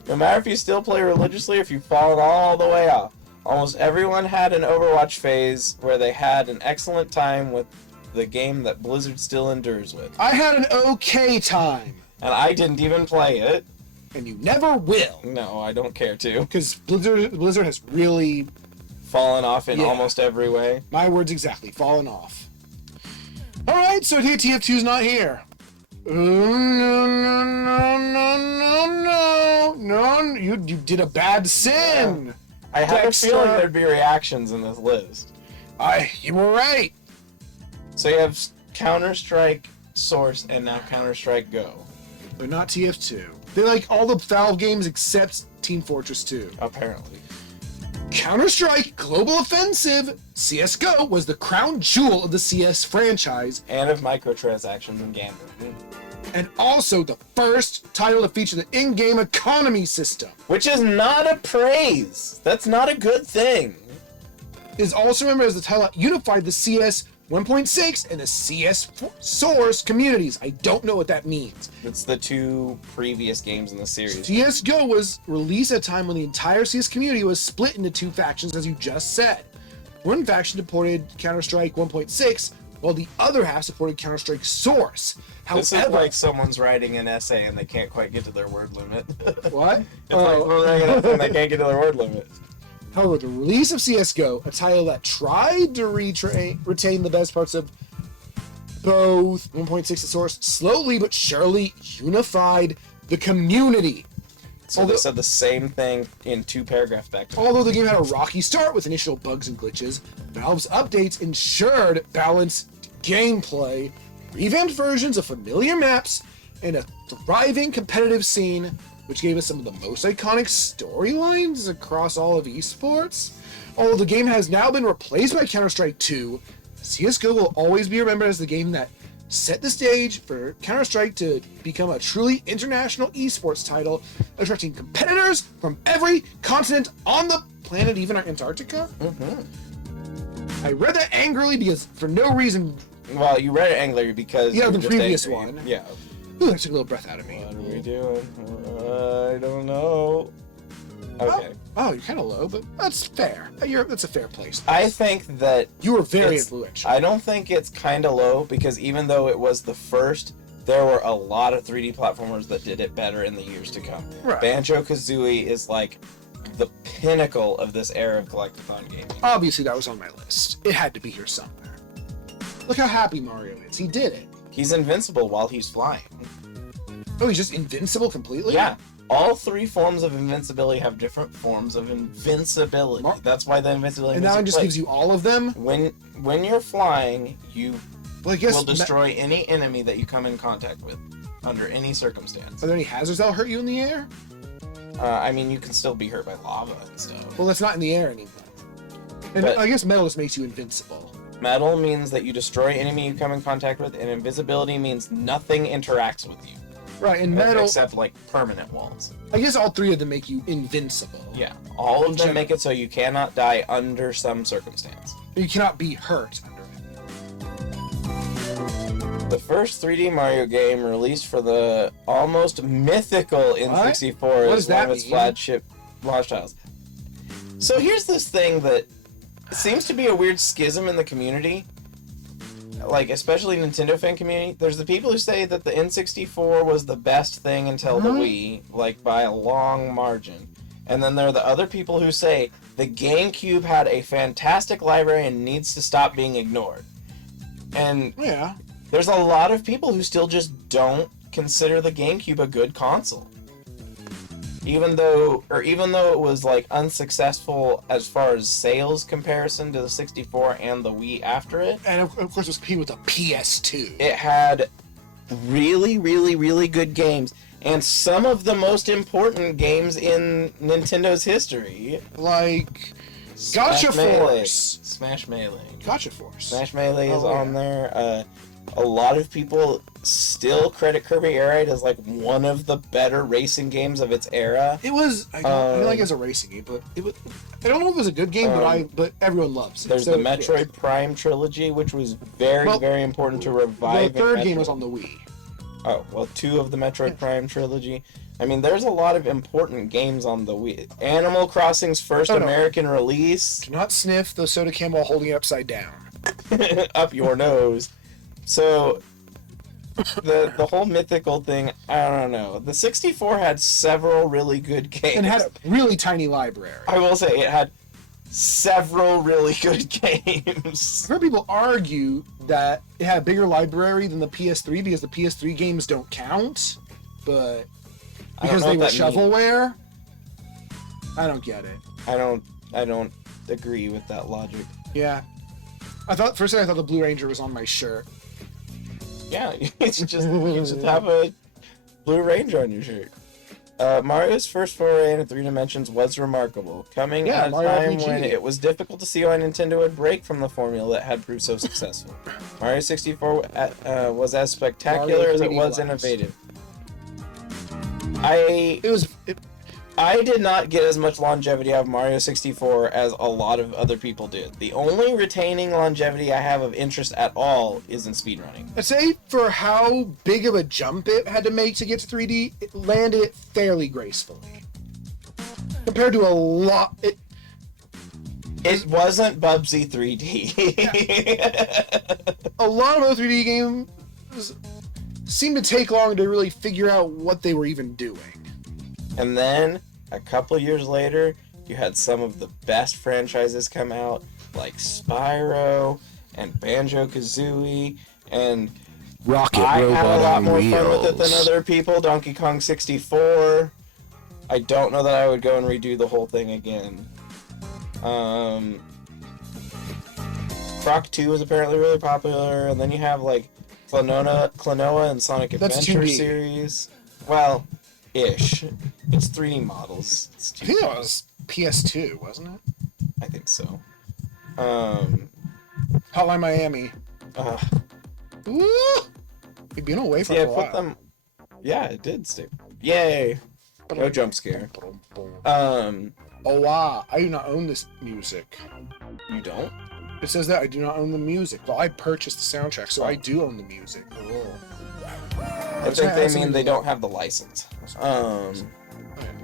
No matter if you still play religiously or if you've fallen all the way off, almost everyone had an Overwatch phase where they had an excellent time with the game that Blizzard still endures with. I had an okay time. And I didn't even play it. And you never will. No, I don't care to. Because Blizzard has really... fallen off in almost every way. My words exactly, fallen off. Alright, so TF2's not here. No, you did a bad sin. Yeah. I have a feeling there'd be reactions in this list. You were right. So you have Counter-Strike Source and now Counter-Strike Go. They're not TF2. They like all the Valve games except Team Fortress 2. Apparently. Counter-Strike Global Offensive CSGO was the crown jewel of the CS franchise. And of microtransactions and gambling. And also the first title to feature the in-game economy system. Which is not a praise. That's not a good thing. Is also remembered as the title that unified the CS 1.6 and the CS Source communities. I don't know what that means. It's the 2 previous games in the series. CSGO was released at a time when the entire CS community was split into 2 factions, as you just said. One faction supported Counter-Strike 1.6, while the other half supported Counter-Strike Source. This is like someone's writing an essay and they can't quite get to their word limit. What? It's like when they're writing an essay and they can't get to their word limit. However, the release of CSGO, a title that tried to retain the best parts of both 1.6 and Source, slowly but surely unified the community. So they said the same thing in 2 paragraphs back to back. Although the game had a rocky start with initial bugs and glitches, Valve's updates ensured balanced gameplay, revamped versions of familiar maps, and a thriving competitive scene, which gave us some of the most iconic storylines across all of esports. Although the game has now been replaced by Counter-Strike 2, CSGO will always be remembered as the game that set the stage for Counter-Strike to become a truly international esports title, attracting competitors from every continent on the planet, even Antarctica. Mm-hmm. I read that angrily because, for no reason... Well, you read it angrily because... Yeah, you the just previous angry. one. Yeah. Ooh, that took a little breath out of me. What are we doing? I don't know. Okay. Oh, you're kind of low, but that's fair. That's a fair place. I think that... You were very influential. I don't think it's kind of low, because even though it was the first, there were a lot of 3D platformers that did it better in the years to come. Right. Banjo-Kazooie is like the pinnacle of this era of collectathon gaming. Obviously, that was on my list. It had to be here somewhere. Look how happy Mario is. He did it. He's invincible while he's flying. Oh, he's just invincible completely? Yeah. All 3 forms of invincibility have different forms of invincibility. That's why the invincibility... And now it just gives you all of them? When you're flying, you well, I guess will destroy any enemy that you come in contact with, under any circumstance. Are there any hazards that'll hurt you in the air? I mean, you can still be hurt by lava and stuff. Well, that's not in the air anymore. And But- I guess metal just makes you invincible. Metal means that you destroy enemy you come in contact with, and invisibility means nothing interacts with you. Right, and metal... Except, like, permanent walls. I guess all 3 of them make you invincible. Yeah. All of them general. make it so you cannot die under some circumstance. You cannot be hurt under it. The first 3D Mario game released for the almost mythical N64 What is does one that of its mean? flagship launch titles. So here's this thing that seems to be a weird schism in the community. Like, especially Nintendo fan community. There's the people who say that the N64 was the best thing until the Wii, like, by a long margin. And then there are the other people who say the GameCube had a fantastic library and needs to stop being ignored. And Yeah. there's a lot of people who still just don't consider the GameCube a good console. Even though it was like unsuccessful as far as sales comparison to the 64 and the Wii after it, And of course, it was competing with the PS2. it had really, really, really good games. And some of the most important games in Nintendo's history. Like... Gotcha Force! Smash Melee. Gotcha Force. Smash Melee is Oh, yeah. on there. A lot of people still credit Kirby Air Raid as like one of the better racing games of its era. It was... I don't like it as a racing game, but it was... I don't know if it was a good game, but everyone loves it. There's so the Metroid Prime trilogy, which was very, very important to revive. The third Metroid. game was on the Wii. Oh, well, 2 of the Metroid Prime trilogy. I mean, there's a lot of important games on the Wii. Animal Crossing's first American release. Do not sniff the soda can while holding it upside down. Up your nose. So, the whole mythical thing, I don't know. The 64 had several really good games. And had a really tiny library. I will say, it had several really good games. I've heard people argue that it had a bigger library than the PS3 because the PS3 games don't count, but because they were shovelware. I don't get it. I don't agree with that logic. Yeah. I thought the Blue Ranger was on my shirt. Yeah, you just have a Blue Ranger on your shirt. Mario's first foray into 3 dimensions was remarkable, coming at a Mario time RPG. when it was difficult to see why Nintendo would break from the formula that had proved so successful. Mario 64 was as spectacular Mario as it 3D was Blast. innovative. I did not get as much longevity out of Mario 64 as a lot of other people did. The only retaining longevity I have of interest at all is in speedrunning. I'd say for how big of a jump it had to make to get to 3D, it landed it fairly gracefully. Compared to a lot... It wasn't Bubsy 3D. A lot of other 3D games seemed to take long to really figure out what they were even doing. And then, a couple years later, You had some of the best franchises come out, like Spyro and Banjo-Kazooie, and Rocket I robot had a lot on more wheels. fun with it than other people. Donkey Kong 64. I don't know that I would go and redo the whole thing again. Croc 2 was apparently really popular, and then you have like Klonoa and Sonic That's Adventure 2D. series. Well, ish. It's 3D models. It's I think that was PS2, wasn't it? I think so. Hotline Miami. Woo! We've been away for Yeah, a I while. put them. Yeah, it did stay. Yay! No jump scare. Oh wow! I do not own this music. You don't? It says that I do not own the music. Well, I purchased the soundtrack, so I do own the music. I think they mean they don't have the license.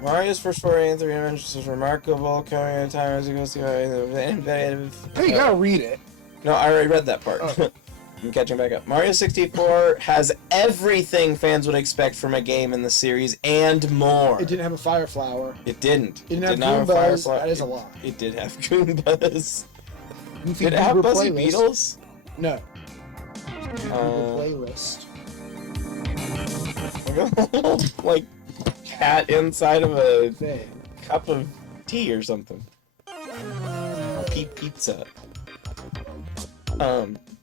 Mario's first foray into three dimensions was remarkable, coming at a time as he goes through innovative. Hey, you gotta read it. No, I already read that part. Oh. I'm catching back up. Mario 64 has everything fans would expect from a game in the series and more. It didn't have a fire flower. It didn't. It didn't have not Goombas. Firefly. That is a lie. It did have Goombas. Goofy Did it have Goober Buzzy playlist. Beetles? No. Goober playlist. Like a little, like, cat inside of a Thing. cup of tea or something. Pizza.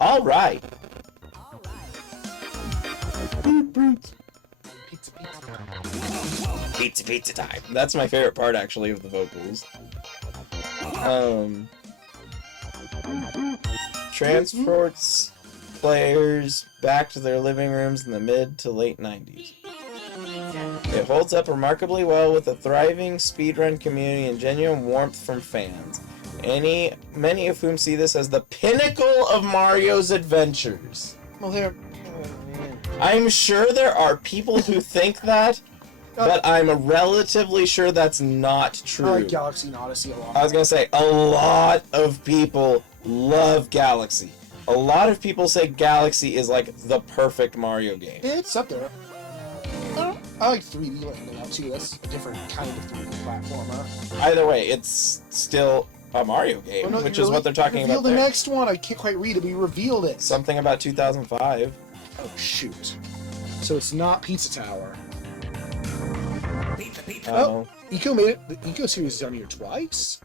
Alright. Pizza time. That's my favorite part, actually, of the vocals. Transports players back to their living rooms in the mid to late 90s. It holds up remarkably well with a thriving speedrun community and genuine warmth from fans. Many of whom see this as the pinnacle of Mario's adventures. Well, they're. I'm sure there are people who think that, but I'm relatively sure that's not I true. like Galaxy and Odyssey a lot. I was gonna say, a lot of people love Galaxy. A lot of people say Galaxy is like the perfect Mario game. It's up there. I like 3D like now too. That's a different kind of 3D platformer. Either way, it's still a Mario game, Oh, no, which you is what they're talking reveal about the there. next one. I can't quite read it, but you revealed it. Something about 2005. Oh shoot! So it's not Pizza Tower. Oh. Eco made it. The Eco series is on here twice.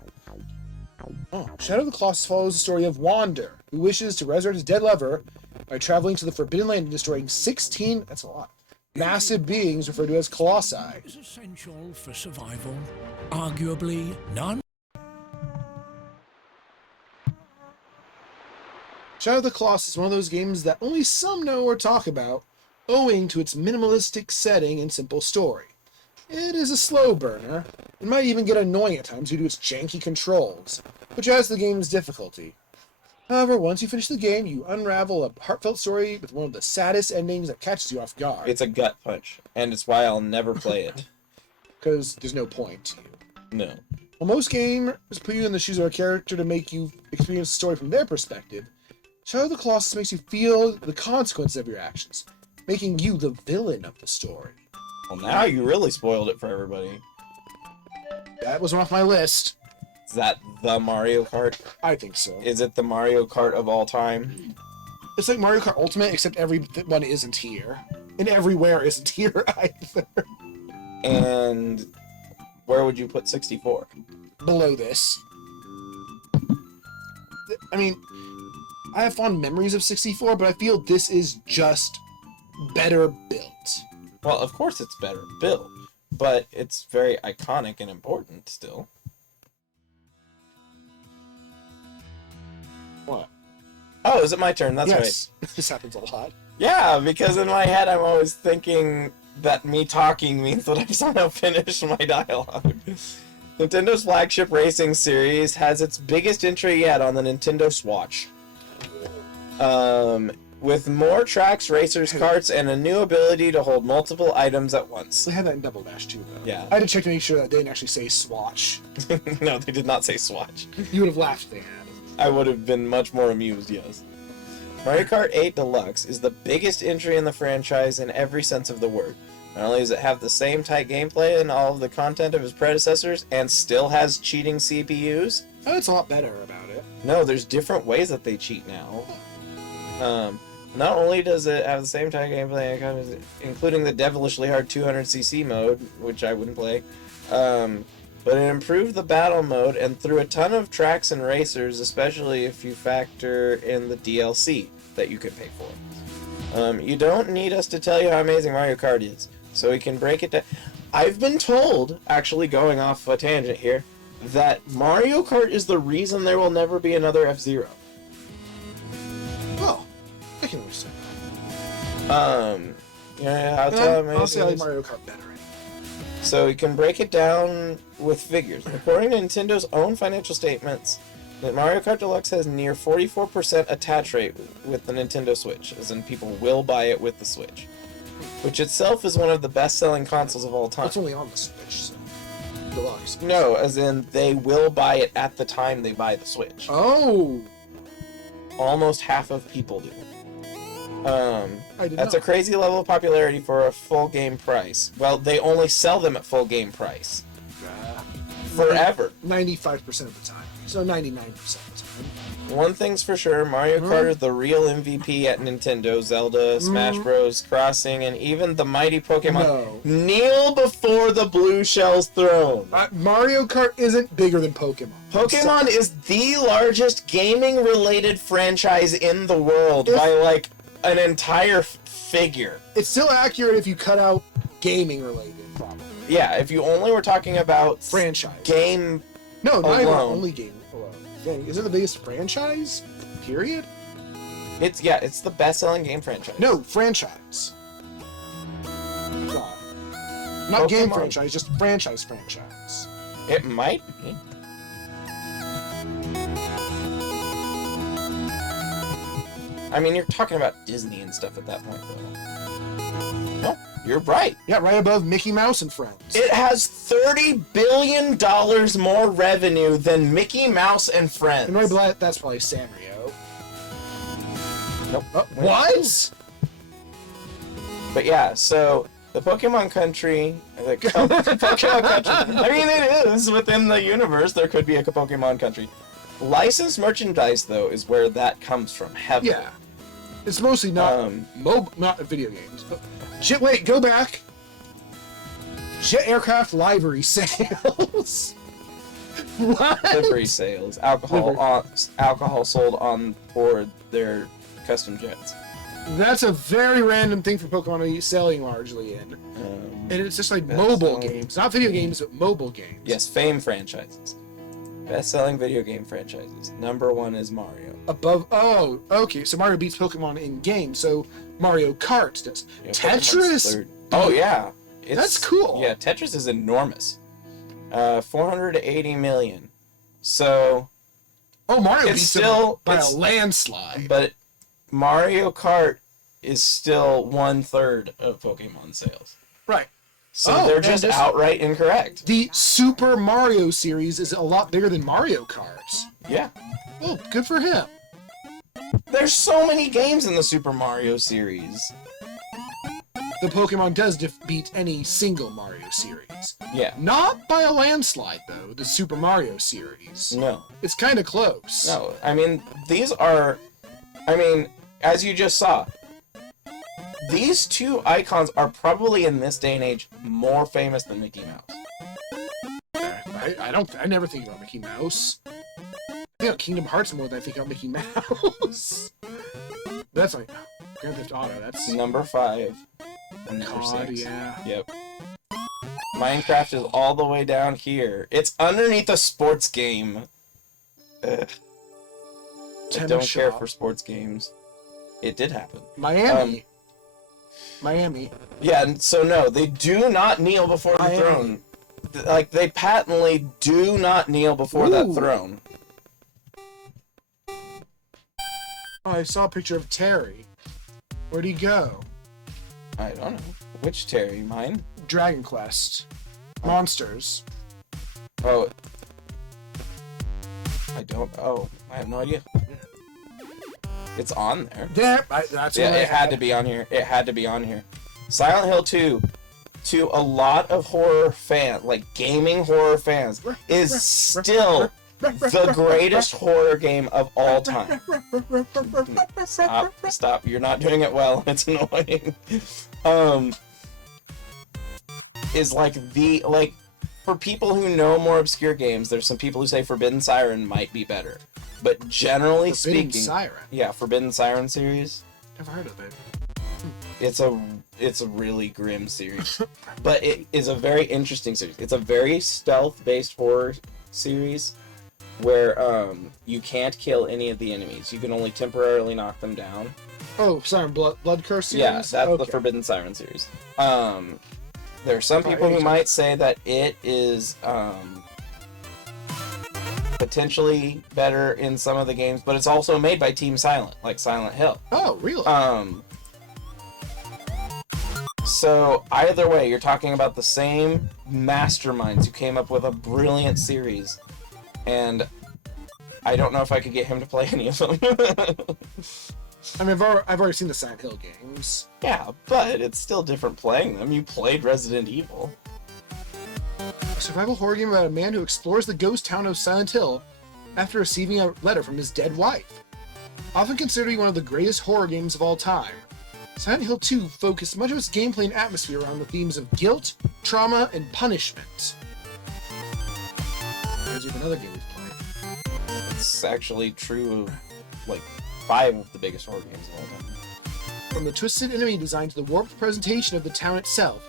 Oh, Shadow of the Colossus follows the story of Wander, who wishes to resurrect his dead lover by traveling to the Forbidden Land and destroying 16. That's a lot. Massive beings referred to as colossi. Is essential for survival. Arguably none. Shadow of the Colossus is one of those games that only some know or talk about, owing to its minimalistic setting and simple story. It is a slow burner, and might even get annoying at times due to its janky controls, which adds to the game's difficulty. However, once you finish the game, you unravel a heartfelt story with one of the saddest endings that catches you off guard, It's a gut punch, and it's why I'll never play it. because there's no point to you. No. While most gamers put you in the shoes of a character to make you experience the story from their perspective, Shadow of the Colossus makes you feel the consequences of your actions, making you the villain of the story. Well, now you really spoiled it for everybody. That was off my list. Is that the Mario Kart? I think so. Is it the Mario Kart of all time? It's like Mario Kart Ultimate, except everyone isn't here. And everywhere isn't here either. And where would you put 64? Below this. I mean, I have fond memories of 64, but I feel this is just better built. Well, of course it's better built, but it's very iconic and important still. What? Oh, is it my turn? That's right. yes. This happens a lot. Yeah, because in my head I'm always thinking that me talking means that I've somehow finished my dialogue. Nintendo's flagship racing series has its biggest entry yet on the Nintendo Swatch. With more tracks, racers, carts, and a new ability to hold multiple items at once. They had that in Double Dash too, though. Yeah. I had to check to make sure that they didn't actually say Swatch. No, they did not say Swatch. You would have laughed if they had. I would have been much more amused, yes. Mario Kart 8 Deluxe is the biggest entry in the franchise in every sense of the word. Not only does it have the same tight gameplay and all of the content of its predecessors, and still has cheating CPUs. Oh, it's a lot better about it. No, there's different ways that they cheat now. Not only does it have the same tight gameplay, including the devilishly hard 200cc mode, which I wouldn't play, but it improved the battle mode and threw a ton of tracks and racers, especially if you factor in the DLC that you can pay for. You don't need us to tell you how amazing Mario Kart is, so we can break it down. I've been told, actually going off a tangent here, that Mario Kart is the reason there will never be another F-Zero. Oh, I can understand Yeah, how that. amazing Honestly, I it like is. Mario Kart better. So we can break it down with figures. According to Nintendo's own financial statements, that Mario Kart Deluxe has near 44% attach rate with the Nintendo Switch, as in people will buy it with the Switch, which itself is one of the best-selling consoles of all time. It's only on the Switch, so Deluxe. No, as in they will buy it at the time they buy the Switch. Oh, Almost half of people do. I did That's not. a crazy level of popularity for a full game price. Well, they only sell them at full game price. Forever. 95% of the time. So 99% of the time. One thing's for sure, Mario Kart is the real MVP at Nintendo, Zelda, Smash Bros, Crossing, and even the mighty Pokemon. No. Kneel before the blue shell's throne. Mario Kart isn't bigger than Pokemon. Pokemon is the largest gaming-related franchise in the world by, like, an entire figure. It's still accurate if you cut out gaming related, probably. Yeah, if you only were talking about Franchise. game... No, not even alone. only game alone. Dang, is it the biggest franchise? Period? It's the best-selling game franchise. No, franchise. God. Not game Pokemon. franchise, just franchise. It might be. I mean, you're talking about Disney and stuff at that point, though. No, you're right. Yeah, right above Mickey Mouse and Friends. It has $30 billion more revenue than Mickey Mouse and Friends. And right below that, that's probably Sanrio. Nope. What? But yeah, so the Pokemon Country, Pokemon Country. I mean, it is within the universe. There could be a Pokemon Country. Licensed merchandise, though, is where that comes from. Heavily. Yeah. It's mostly not not video games. Shit, wait, go back. Jet aircraft livery sales. What? Livery sales, alcohol sold on board their custom jets. That's a very random thing for Pokemon to be selling largely in. And it's just like mobile games. Not video games, but mobile games. Yes, fame franchises. Best-selling video game franchises. Number one is Mario. Above, oh, okay, so Mario beats Pokemon in game, so Mario Kart does. Yeah, Tetris? Pokemon's third. Oh, yeah. That's cool. Yeah, Tetris is enormous. 480 million. So, Oh, Mario It's beats still- him by a it's- landslide. but Mario Kart is still 1/3 of Pokemon sales. Right. So Oh, they're and just this- outright incorrect. The Super Mario series is a lot bigger than Mario Kart. Yeah. Oh, good for him. There's so many games in the Super Mario series. The Pokemon does beat any single Mario series. Yeah. Not by a landslide, though, the Super Mario series. No. It's kind of close. No. I mean, as you just saw, these two icons are probably in this day and age more famous than Mickey Mouse. I never think about Mickey Mouse. I think about Kingdom Hearts more than I think about Mickey Mouse. That's like Grand Theft Auto. That's Number 5. And number God, 6. yeah. Yep. Minecraft is all the way down here. It's underneath a sports game. Ugh. I Tennis don't care shop. for sports games. It did happen. Miami. Yeah, and so no, they do not kneel before the Miami. throne. Like, they patently do not kneel before that Ooh. throne. Oh, I saw a picture of Terry. Where'd he go? I don't know. Which Terry? Mine? Dragon Quest. Monsters. Oh. I have no idea. It's on there. There. That's Yeah, what I it had to be on here. It had to be on here. Silent Hill 2 to a lot of horror fans, like gaming horror fans, is still the greatest horror game of all time. Stop. You're not doing it well. It's annoying. Is like for people who know more obscure games, there's some people who say Forbidden Siren might be better. But generally Forbidden speaking, Siren? Yeah, Forbidden Siren series. Never heard of it. It's a really grim series, but it is a very interesting series. It's a very stealth-based horror series where you can't kill any of the enemies. You can only temporarily knock them down. Oh, Siren Blood Curse series? Yeah, that's the Forbidden Siren series. There are some people who might say that it is potentially better in some of the games, but it's also made by Team Silent, like Silent Hill. Oh, really? So either way, you're talking about the same masterminds who came up with a brilliant series, and I don't know if I could get him to play any of them. I mean, I've already seen the Silent Hill games. Yeah, but it's still different playing them. You played Resident Evil. A survival horror game about a man who explores the ghost town of Silent Hill after receiving a letter from his dead wife. Often considered to be one of the greatest horror games of all time, Silent Hill 2 focused much of its gameplay and atmosphere around the themes of guilt, trauma, and punishment. There's even another game we've played. It's actually true of, like, 5 of the biggest horror games of all time. From the twisted enemy design to the warped presentation of the town itself,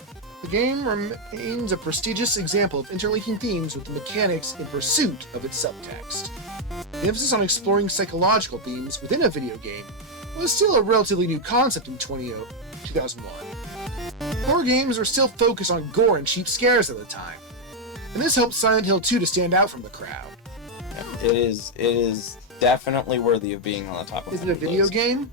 the game remains a prestigious example of interlinking themes with the mechanics in pursuit of its subtext. The emphasis on exploring psychological themes within a video game was still a relatively new concept in 2001. Horror games were still focused on gore and cheap scares at the time, and this helped Silent Hill 2 to stand out from the crowd. It is definitely worthy of being on the top of the list. Is it a video game?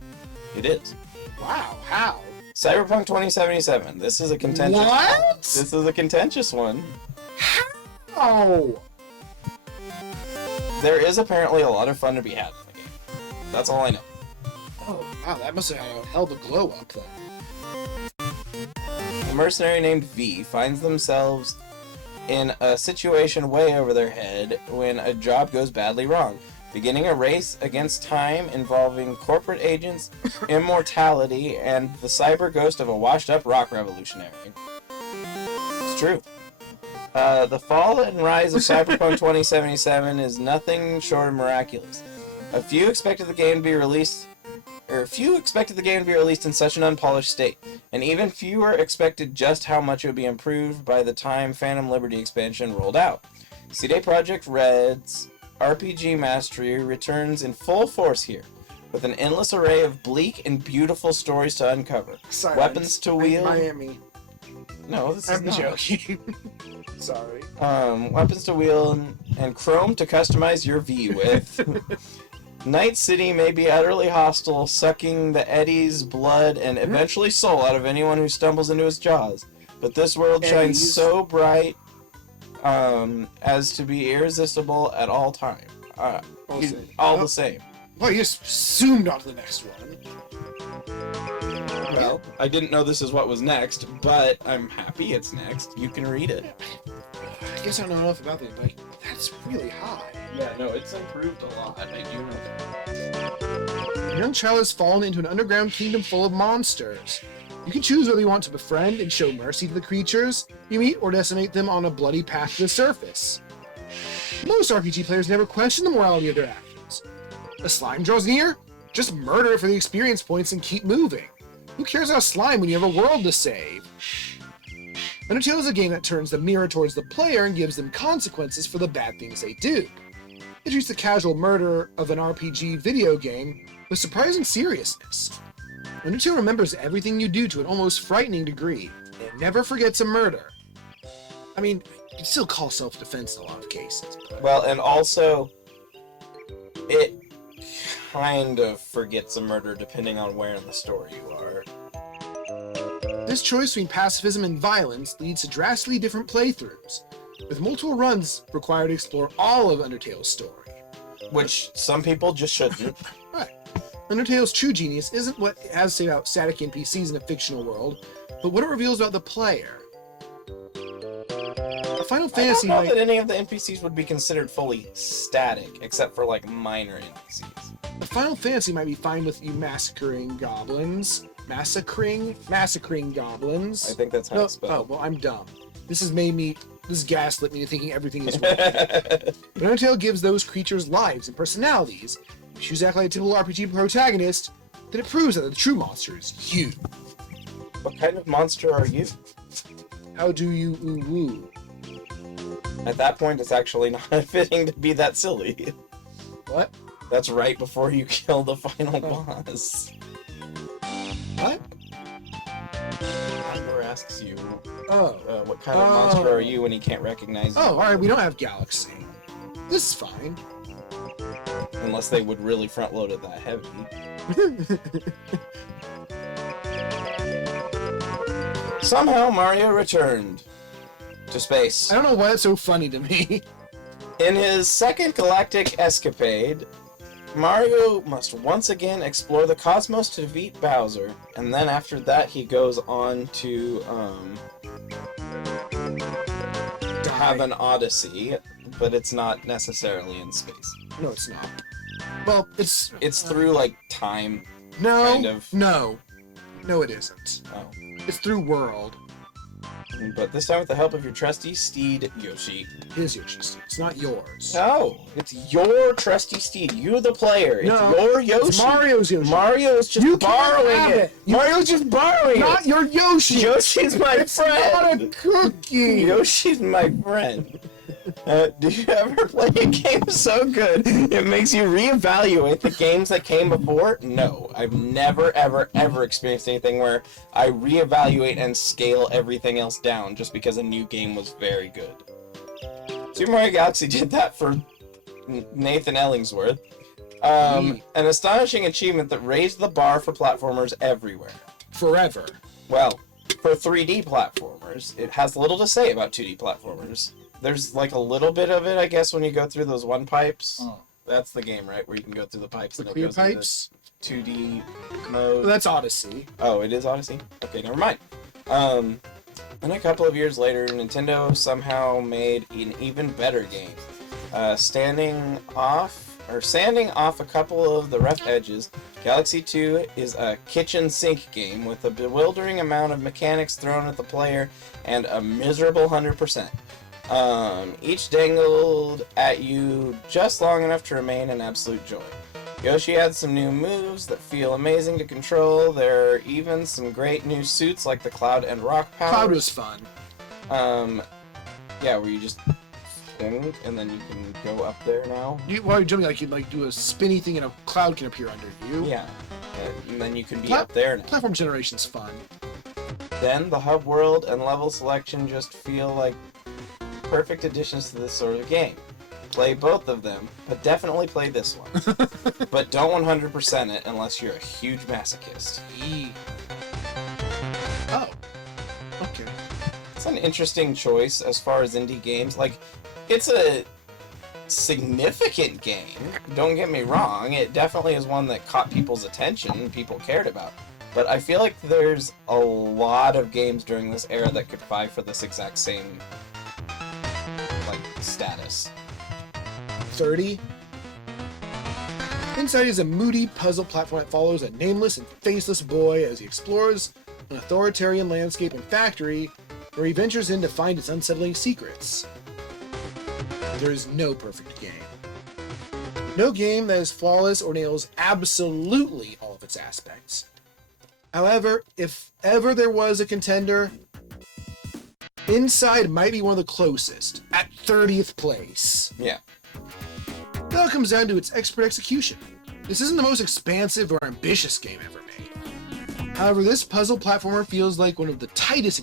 It is. Wow, how? Cyberpunk 2077. This is a contentious What? This is a contentious one. How? There is apparently a lot of fun to be had in the game. That's all I know. Oh, wow, that must have had a hell of a glow up then. A mercenary named V finds themselves in a situation way over their head when a job goes badly wrong, beginning a race against time involving corporate agents, immortality, and the cyber ghost of a washed-up rock revolutionary. It's true. The fall and rise of Cyberpunk 2077 is nothing short of miraculous. Few expected the game to be released in such an unpolished state, and even fewer expected just how much it would be improved by the time Phantom Liberty expansion rolled out. CD Projekt Red's RPG mastery returns in full force here, with an endless array of bleak and beautiful stories to uncover. Silence. Weapons to wield. Miami. No, this is I'm not. joking. Sorry. Weapons to wield and chrome to customize your V with. Night City may be utterly hostile, sucking the eddies, blood, and eventually soul out of anyone who stumbles into its jaws. But this world shines so bright as to be irresistible at all time. The same. Well, you just zoomed on to the next one. Well, I didn't know this is what was next, but I'm happy it's next. You can read it. I guess I don't know enough about it, but that's really high. Yeah, no, it's improved a lot. I do know that. A young child has fallen into an underground kingdom full of monsters. You can choose whether you want to befriend and show mercy to the creatures you meet or decimate them on a bloody path to the surface. Most RPG players never question the morality of their actions. A slime draws near? Just murder it for the experience points and keep moving. Who cares about slime when you have a world to save? Undertale is a game that turns the mirror towards the player and gives them consequences for the bad things they do. It treats the casual murder of an RPG video game with surprising seriousness. Undertale remembers everything you do to an almost frightening degree, and it never forgets a murder. I mean, you can still call self-defense in a lot of cases. But... Well, and also, it kind of forgets a murder depending on where in the story you are. This choice between pacifism and violence leads to drastically different playthroughs, with multiple runs required to explore all of Undertale's story. Which some people just shouldn't. Right. Undertale's true genius isn't what it has to say about static NPCs in a fictional world, but what it reveals about the player. Final I don't Fantasy know might... that any of the NPCs would be considered fully static, except for like minor NPCs. Final Fantasy might be fine with you massacring goblins. Massacring goblins. I think that's how No, it's spelled. oh, well, I'm dumb. This has gaslit me into thinking everything is wrong. But Undertale gives those creatures lives and personalities. If you choose to act like a typical RPG protagonist, then it proves that the true monster is you. What kind of monster are you? How do you woo? At that point, it's actually not fitting to be that silly. What? That's right before you kill the final boss. What? Amber asks you, Oh. what kind of monster are you when he can't recognize you? Oh, alright, we don't have Galaxy. This is fine. Unless they would really front load it that heavy. Somehow Mario returned to space. I don't know why that's so funny to me. In his second galactic escapade, Mario must once again explore the cosmos to defeat Bowser, and then after that he goes on to have an odyssey, but it's not necessarily in space. No, it's not. Well, it's through like time. no, kind of. no, it isn't. Oh. It's through world. But this time with the help of your trusty steed, Yoshi. His Yoshi's. It's not yours. No, it's your trusty steed. You, the player. It's No, your Yoshi. It's Mario's Yoshi. Mario's just You can't borrowing have it. it. You- Mario's just borrowing Not it. your Yoshi. Yoshi's my It's not a friend. cookie. Yoshi's my friend. Did you ever play a game so good it makes you reevaluate the games that came before? No, I've never, ever, ever experienced anything where I reevaluate and scale everything else down just because a new game was very good. Super Mario Galaxy did that for Nathan Ellingsworth. An astonishing achievement that raised the bar for platformers everywhere. Forever. Well, for 3D platformers, it has little to say about 2D platformers. There's like a little bit of it, I guess, when you go through those one pipes. Oh. That's the game, right? Where you can go through the pipes The and it clear goes into pipes. 2D Well, mode. that's Odyssey. Oh, it is Odyssey? Okay, never mind. And a couple of years later, Nintendo somehow made an even better game. Sanding off a couple of the rough edges, Galaxy 2 is a kitchen sink game with a bewildering amount of mechanics thrown at the player and a miserable 100%. Each dangled at you just long enough to remain an absolute joy. Yoshi adds some new moves that feel amazing to control. There are even some great new suits like the Cloud and Rock powers. Cloud was fun. Yeah, where you just swing and then you can go up there now. While you're jumping, like, you'd like do a spinny thing and a cloud can appear under you. Yeah, and then you can be up there now. Platform generation's fun. Then the hub world and level selection just feel like perfect additions to this sort of game. Play both of them, but definitely play this one. But don't 100% it unless you're a huge masochist. Oh. Okay. It's an interesting choice as far as indie games. Like, it's a significant game, don't get me wrong. It definitely is one that caught people's attention and people cared about. But I feel like there's a lot of games during this era that could vie for this exact same status. 30. Inside is a moody puzzle platform that follows a nameless and faceless boy as he explores an authoritarian landscape and factory where he ventures in to find its unsettling secrets. There is no perfect game. No game that is flawless or nails absolutely all of its aspects. However, if ever there was a contender, Inside might be one of the closest, at 30th place. Yeah. It all comes down to its expert execution. This isn't the most expansive or ambitious game ever made. However, this puzzle platformer feels like one of the tightest